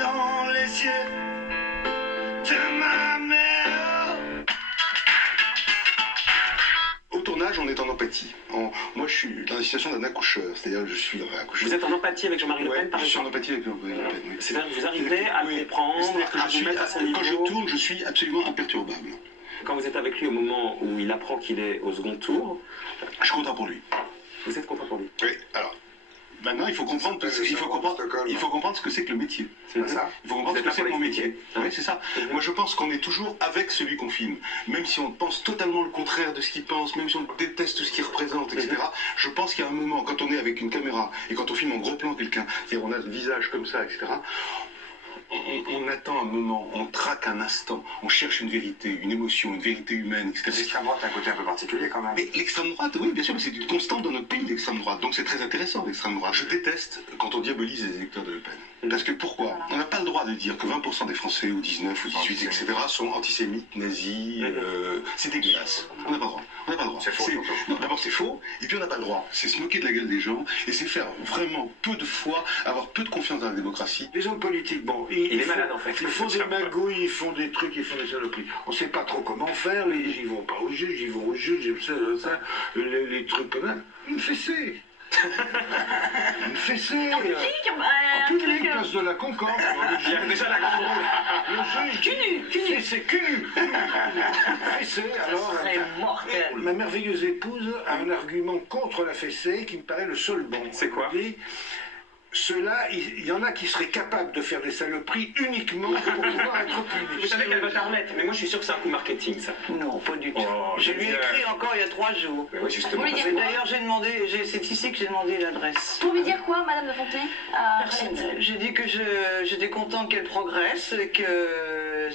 dans les yeux de ma mère. Au tournage, on est en empathie. Moi, je suis dans la situation d'un accoucheur, c'est-à-dire que je suis accoucheur. Vous êtes en empathie avec Jean-Marie Le Pen, par exemple? Je suis en empathie avec Jean-Marie Le Pen, oui. C'est-à-dire que vous arrivez à comprendre, à vous mettre à son niveau. Quand je tourne, je suis absolument imperturbable. Quand vous êtes avec lui au moment où il apprend qu'il est au second tour... Je suis content pour lui. Vous êtes content pour lui? Oui, alors... Maintenant, il faut comprendre ce que c'est que le métier. C'est ça. Il faut comprendre ce que c'est que mon métier. Oui, c'est ça. Moi, je pense qu'on est toujours avec celui qu'on filme. Même si on pense totalement le contraire de ce qu'il pense, même si on déteste ce qu'il représente, etc. Je pense qu'il y a un moment, quand on est avec une caméra et quand on filme en gros plan quelqu'un, c'est-à-dire on a le visage comme ça, etc., on attend un moment, on traque un instant, on cherche une vérité, une émotion, une vérité humaine, etc. L'extrême droite a un côté un peu particulier quand même. Mais l'extrême droite, oui, bien sûr, mais c'est une constante dans notre pays, l'extrême droite. Donc c'est très intéressant, l'extrême droite. Je déteste quand on diabolise les électeurs de Le Pen. Parce que pourquoi? On n'a pas le droit de dire que 20% des Français, ou 19, ou 18, etc., sont antisémites, nazis, c'est dégueulasse. On n'a pas le droit. On n'a pas le droit. C'est faux. Non, d'abord c'est faux, et puis on n'a pas le droit. C'est se moquer de la gueule des gens, et c'est faire vraiment peu de foi, avoir peu de confiance dans la démocratie. Les hommes politiques, bon, il est malade en fait. Ils font des magouilles, ils font des trucs, ils font des saloperies. On ne sait pas trop comment faire, ils vont pas au juge, ils vont au juge, les trucs comme ça. Une fessée. Une fessée. En public, en public, place de la Concorde. Il y a déjà la Concorde. Le juge. Cunu. Fessée, cunu. Fessée, alors. Mortel. Ma merveilleuse épouse a un argument contre la fessée qui me paraît le seul bon. C'est quoi? Ceux-là, il y en a qui seraient capables de faire des saloperies uniquement pour pouvoir être punis. Vous savez qu'elle va la remettre, mais moi je suis sûr que c'est un coup marketing ça. Non, pas du tout. Je lui ai écrit encore il y a 3 jours. Oui, justement. D'ailleurs, j'ai demandé, c'est ici que j'ai demandé l'adresse. Pour lui dire quoi, Madame de Fontenay? J'ai dit que j'étais contente qu'elle progresse, et que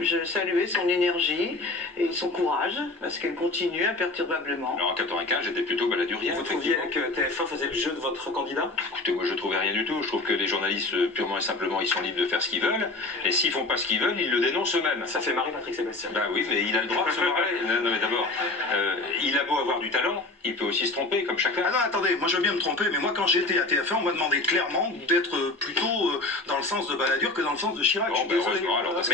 je saluais son énergie et son courage, parce qu'elle continue imperturbablement. Alors en 95, j'étais plutôt baladurien. Vous trouviez que TF1 faisait le jeu de votre candidat? Écoutez, moi je trouvais rien du tout. Je trouve que les journalistes, purement et simplement, ils sont libres de faire ce qu'ils veulent. Et s'ils font pas ce qu'ils veulent, ils le dénoncent eux-mêmes. Ça fait marrer Patrick Sébastien. Ben oui, mais il a le droit de se marrer. Non, mais d'abord, il a beau avoir du talent, il peut aussi se tromper, comme chacun. Ah non, attendez, moi je veux bien me tromper, mais moi quand j'étais à TF1, on m'a demandé clairement d'être plutôt dans le sens de Balladur que dans le sens de Chirac. Bon, ben heureusement, alors, parce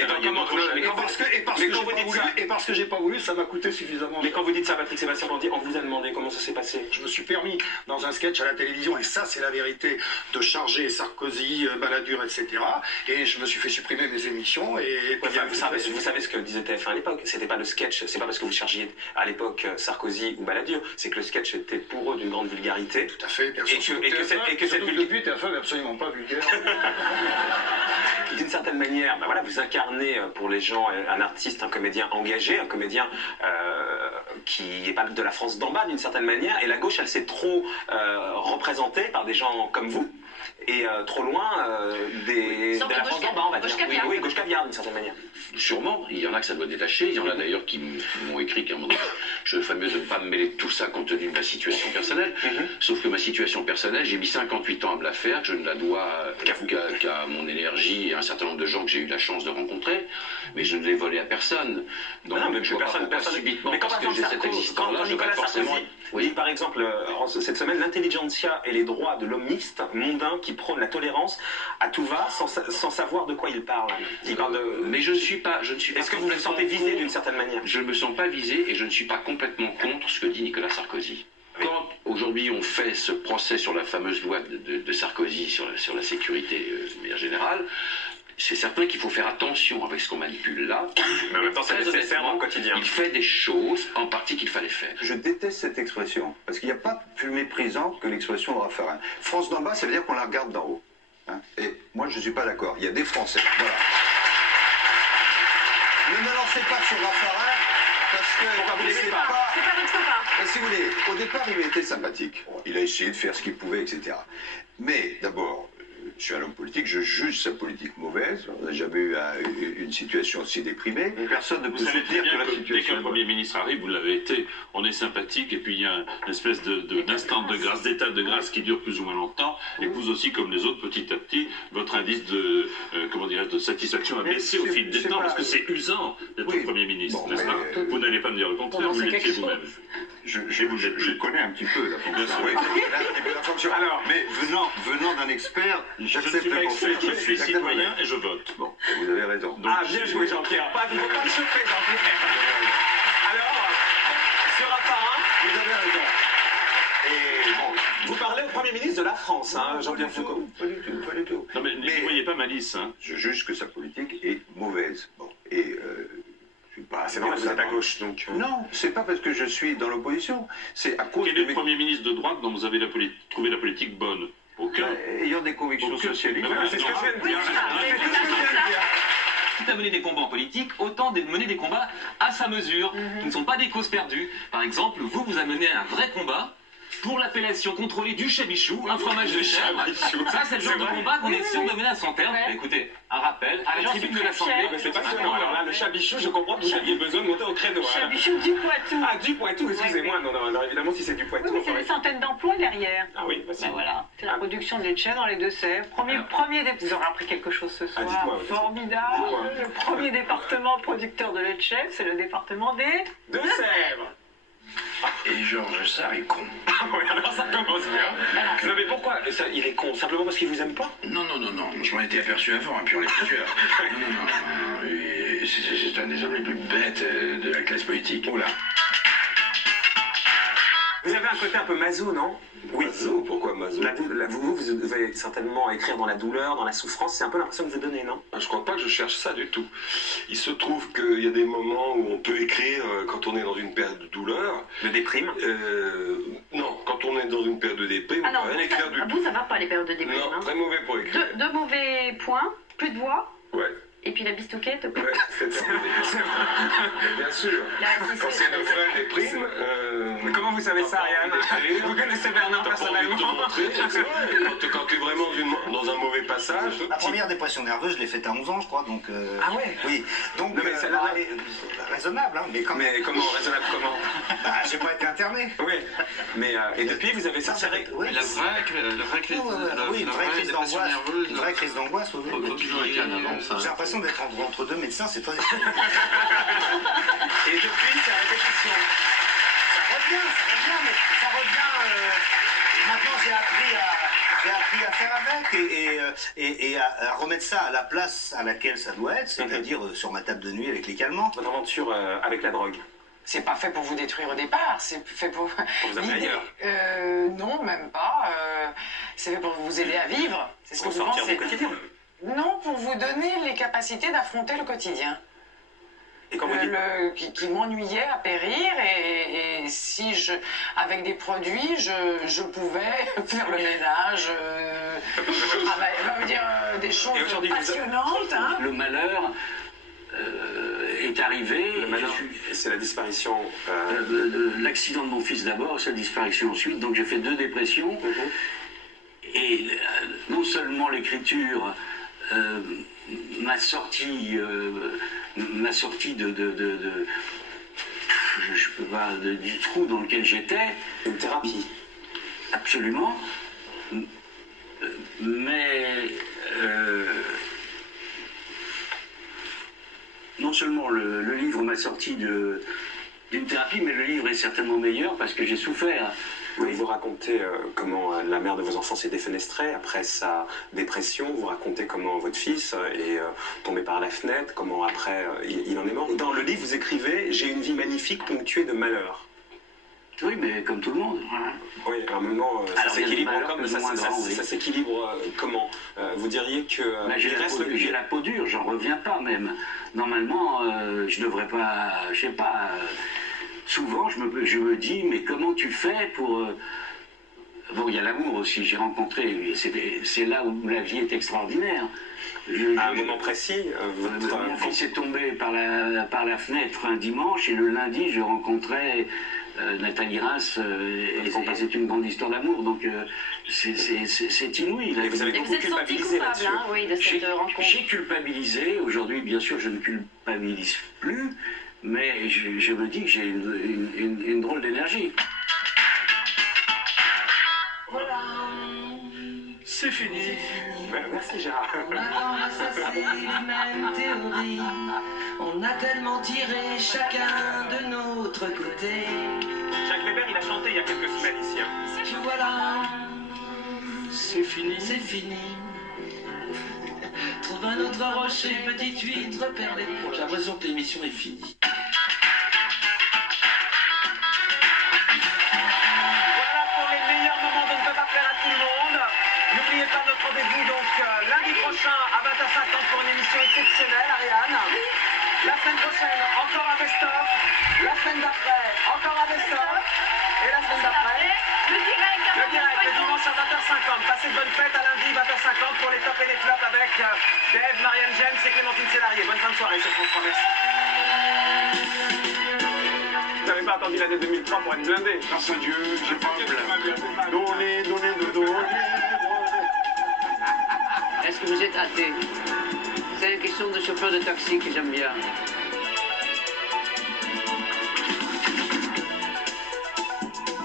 que j'ai pas voulu, ça m'a coûté suffisamment. Mais quand vous dites ça, Patrick Sébastien, on vous a demandé comment ça s'est passé. Je me suis permis, dans un sketch à la télévision, et ça c'est la vérité, de charger Sarkozy, Balladur, etc. Et je me suis fait supprimer mes émissions. Et vous savez ce que disait TF1 à l'époque. C'était pas le sketch, c'est pas parce que vous chargiez à l'époque Sarkozy ou Balladur, c'est que le sketch était pour eux d'une grande vulgarité. Tout à fait, bien sûr. Et que cette vulgarité, TF1 n'est absolument pas vulgaire. D'une certaine manière, ben voilà, vous incarnez pour les gens un artiste, un comédien engagé, un comédien qui n'est pas de la France d'en bas d'une certaine manière, et la gauche, elle s'est trop représentée par des gens comme vous. et trop loin de la France d'en bas, on va dire. Oui, gauche caviar d'une certaine manière. Sûrement, il y en a que ça doit détacher, il y en a d'ailleurs qui m'ont écrit qu'à un moment donné, je ferais mieux de ne pas me mêler de tout ça compte tenu de ma situation personnelle, sauf que ma situation personnelle, j'ai mis 58 ans à me la faire, que je ne la dois qu'à mon énergie et à un certain nombre de gens que j'ai eu la chance de rencontrer, mais je ne l'ai volé à personne. Donc non, je vois pas pourquoi subitement, mais parce que j'ai cette existence-là, je vais forcément... Oui, par exemple, cette semaine, l'intelligentsia et les droits de l'homme mixte, mondain, qui prône la tolérance à tout va, sans savoir de quoi il parle. Il parle de... Mais je ne suis pas... Est-ce que vous vous sentez visé d'une certaine manière? Je ne me sens pas visé et je ne suis pas complètement contre ce que dit Nicolas Sarkozy. Quand aujourd'hui on fait ce procès sur la fameuse loi de Sarkozy sur la sécurité de manière générale, c'est certain qu'il faut faire attention avec ce qu'on manipule là. Mais en même temps, c'est nécessaire dans le quotidien. Il fait des choses en partie qu'il fallait faire. Je déteste cette expression, parce qu'il n'y a pas plus méprisant que l'expression Raffarin. France d'en bas, ça veut dire qu'on la regarde d'en haut. Hein, et moi, je ne suis pas d'accord. Il y a des Français. Voilà. Ne me lancez pas sur Raffarin, parce que c'est pas votre copain. Si vous voulez, au départ, il était sympathique. Bon, il a essayé de faire ce qu'il pouvait, etc. Mais d'abord, je suis un homme politique, je juge sa politique mauvaise. On n'a jamais eu une situation aussi déprimée. Personne ne peut se dire que la situation... Dès qu'un Premier ministre arrive, vous l'avez été, on est sympathique, et puis il y a une espèce d'instant de grâce, d'état de grâce qui dure plus ou moins longtemps, et vous aussi, comme les autres, petit à petit, votre indice de, de satisfaction a baissé au fil des temps, parce que c'est usant d'être Premier ministre, n'est-ce pas? Vous n'allez pas me dire le contraire, vous l'étiez vous-même. Je connais un petit peu la fonction. Alors, mais venant d'un expert, je ne suis pas expert, je suis citoyen et je vote. Bon, vous avez raison. Donc, bien joué Jean-Pierre. Pas de chauffer Jean-Pierre. Alors, sur Raffarin, vous avez raison. Et bon, vous parlez au Premier ministre de la France, hein, Jean-Pierre Foucault. Pas du tout. Non, mais ne voyez pas malice. Hein. Je juge que sa politique est mauvaise. Bon, et c'est normal, vous êtes à gauche, donc... Non, c'est pas parce que je suis dans l'opposition. C'est à cause Quel est le Premier ministre de droite dont vous avez trouvé la politique bonne? Aucun. Ayant des convictions socialistes. C'est ce que je viens de dire. Quitte à mener des combats en politique, autant mener des combats à sa mesure, qui ne sont pas des causes perdues. Par exemple, vous amenez un vrai combat pour l'appellation contrôlée du chabichou, un fromage de chèvre. Ça, c'est le genre de combat qu'on est sûr de mener à son terme. Écoutez, un rappel à la tribune de l'Assemblée. Mais c'est passionnant. Alors là, le chabichou, je comprends que vous aviez besoin de monter au créneau. Chabichou du Poitou. Ah, du Poitou, excusez-moi. Non, alors évidemment, si c'est du Poitou. Oui, mais c'est des centaines d'emplois derrière. Ah oui, ben voilà. C'est la production de lait de chèvre dans les Deux-Sèvres. Vous aurez appris quelque chose ce soir. Formidable. Le premier département producteur de lait de chèvre, c'est le département des Deux-Sèvres. Et Georges Sarr est con. Ah oui, alors ça commence bien. Non mais pourquoi il est con? Simplement parce qu'il vous aime pas? Non. Je m'en étais aperçu avant, et puis on est plusieurs. Non. C'est un des hommes les plus bêtes de la classe politique. Oula. Vous avez un côté un peu maso, non? Oui. Maso? Pourquoi maso? Vous devez certainement écrire dans la douleur, dans la souffrance. C'est un peu l'impression que vous donnez, non? Je crois pas que je cherche ça du tout. Il se trouve qu'il y a des moments où on peut écrire quand on est dans une période de douleur. De déprime? Non, quand on est dans une période de déprime, on peut rien écrire du tout. Vous, ça va pas les périodes de déprime. Non, très mauvais pour écrire. Deux mauvais points, plus de voix. Ouais. Et puis la bistouquette. Ouais, c'est bien sûr. Quand c'est une vraie déprime. Mais comment vous savez ça, Ariane? Vous connaissez Bernard personnellement? Quand tu es vraiment dans un mauvais passage. La première dépression nerveuse, je l'ai faite à 11 ans, je crois. Donc, ah ouais? Oui. Donc, raisonnable, hein. Mais comment? Raisonnable comment? J'ai pas été interné. Oui. Mais, et depuis, vous avez sorti. Oui, la vraie crise d'angoisse. Une vraie crise d'angoisse, oui. J'ai l'impression d'être entre deux médecins, c'est très difficile. Et depuis, c'est la répétition. Ça revient, mais ça revient. Maintenant, j'ai appris à faire avec et à remettre ça à la place à laquelle ça doit être, c'est-à-dire sur ma table de nuit avec les calmants. Votre aventure avec la drogue. C'est pas fait pour vous détruire au départ, c'est fait pour vous amener ailleurs. Non, même pas. C'est fait pour vous aider à vivre. C'est ce que vous pensez. Du quotidien. Non, pour vous donner les capacités d'affronter le quotidien. Et quand vous dites... qui m'ennuyait à périr et si avec des produits, je pouvais faire le ménage, des choses passionnantes. Hein. Le malheur est arrivé. Le malheur, c'est la disparition... L'accident de mon fils d'abord, sa disparition ensuite. Donc j'ai fait 2 dépressions. Et non seulement l'écriture m'a sorti je peux pas, du trou dans lequel j'étais. Une thérapie. Absolument. Mais non seulement le livre m'a sorti d'une thérapie, mais le livre est certainement meilleur parce que j'ai souffert. Oui, vous racontez comment la mère de vos enfants s'est défenestrée après sa dépression. Vous racontez comment votre fils est tombé par la fenêtre, comment après il en est mort. Dans le livre, vous écrivez « J'ai une vie magnifique ponctuée de malheurs ». Oui, mais comme tout le monde. Oui, à un moment, ça s'équilibre ça s'équilibre comment vous diriez que... j'ai la peau dure, j'en reviens pas même. Normalement, je devrais pas, je sais pas... Souvent, je me dis, mais comment tu fais pour... Bon, il y a l'amour aussi, j'ai rencontré, c'est là où la vie est extraordinaire. À un moment précis, mon fils est tombé par la fenêtre un dimanche, et le lundi, je rencontrais Nathalie Reims, et c'est une grande histoire d'amour, donc c'est inouï. Et vous avez beaucoup culpabilisé là-dessus. Oui, de cette rencontre. J'ai culpabilisé, aujourd'hui, bien sûr, je ne culpabilise plus, mais je me dis que j'ai une drôle d'énergie. Voilà, c'est fini. Merci Gérard. On a ramassé les mêmes théories. On a tellement tiré chacun de notre côté. Jacques Weber, il a chanté il y a quelques semaines ici. Que voilà, c'est fini. C'est fini. Trouve un autre rocher, petite huître, perlée. J'ai l'impression que l'émission est finie. Voilà pour les meilleurs moments de Ne peut pas plaire à tout le monde. N'oubliez pas notre rendez-vous donc lundi prochain à 20h50 pour une émission exceptionnelle, Ariane. La semaine prochaine, encore un best-of. La semaine d'après, encore un best-of. Et la semaine d'après, le direct, le dimanche à 20h50. Passez de bonnes fêtes à lundi 20h50 pour les tops et les flops avec Dave, Marianne James et Clémentine Célarier. Bonne fin de soirée sur France 3, merci. Vous n'avez pas attendu l'année 2003 pour être blindé. Grâce à Dieu, j'ai pas un blâme. Donnez. Est-ce que vous êtes athée? C'est une question de chauffeur de taxi que j'aime bien.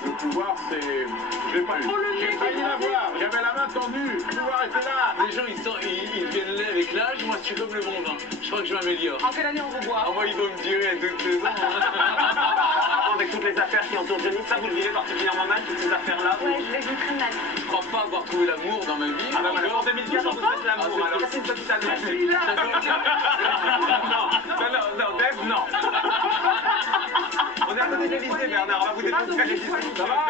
Le pouvoir, c'est... Je l'ai pas eu. J'ai failli l'avoir. J'avais la main tendue. Le pouvoir était là. Les gens, ils deviennent laids avec l'âge. Moi, je suis comme le bon vin. Je crois que je m'améliore. En quelle année on vous boit? Moi, ils vont me tirer toutes les ans. Avec toutes les affaires qui entourent Johnny, ça vous le vivez particulièrement mal, toutes ces affaires-là? Ouais, je l'ai vu très mal. Je crois pas avoir trouvé l'amour dans ma vie. Ah bah voilà, en 2014, vous faites l'amour, alors ça c'est une petite annonce. Non, Dave, non. On est à côté de l'Élysée, Bernard, on va vous démontrer l'Élysée. Ça va?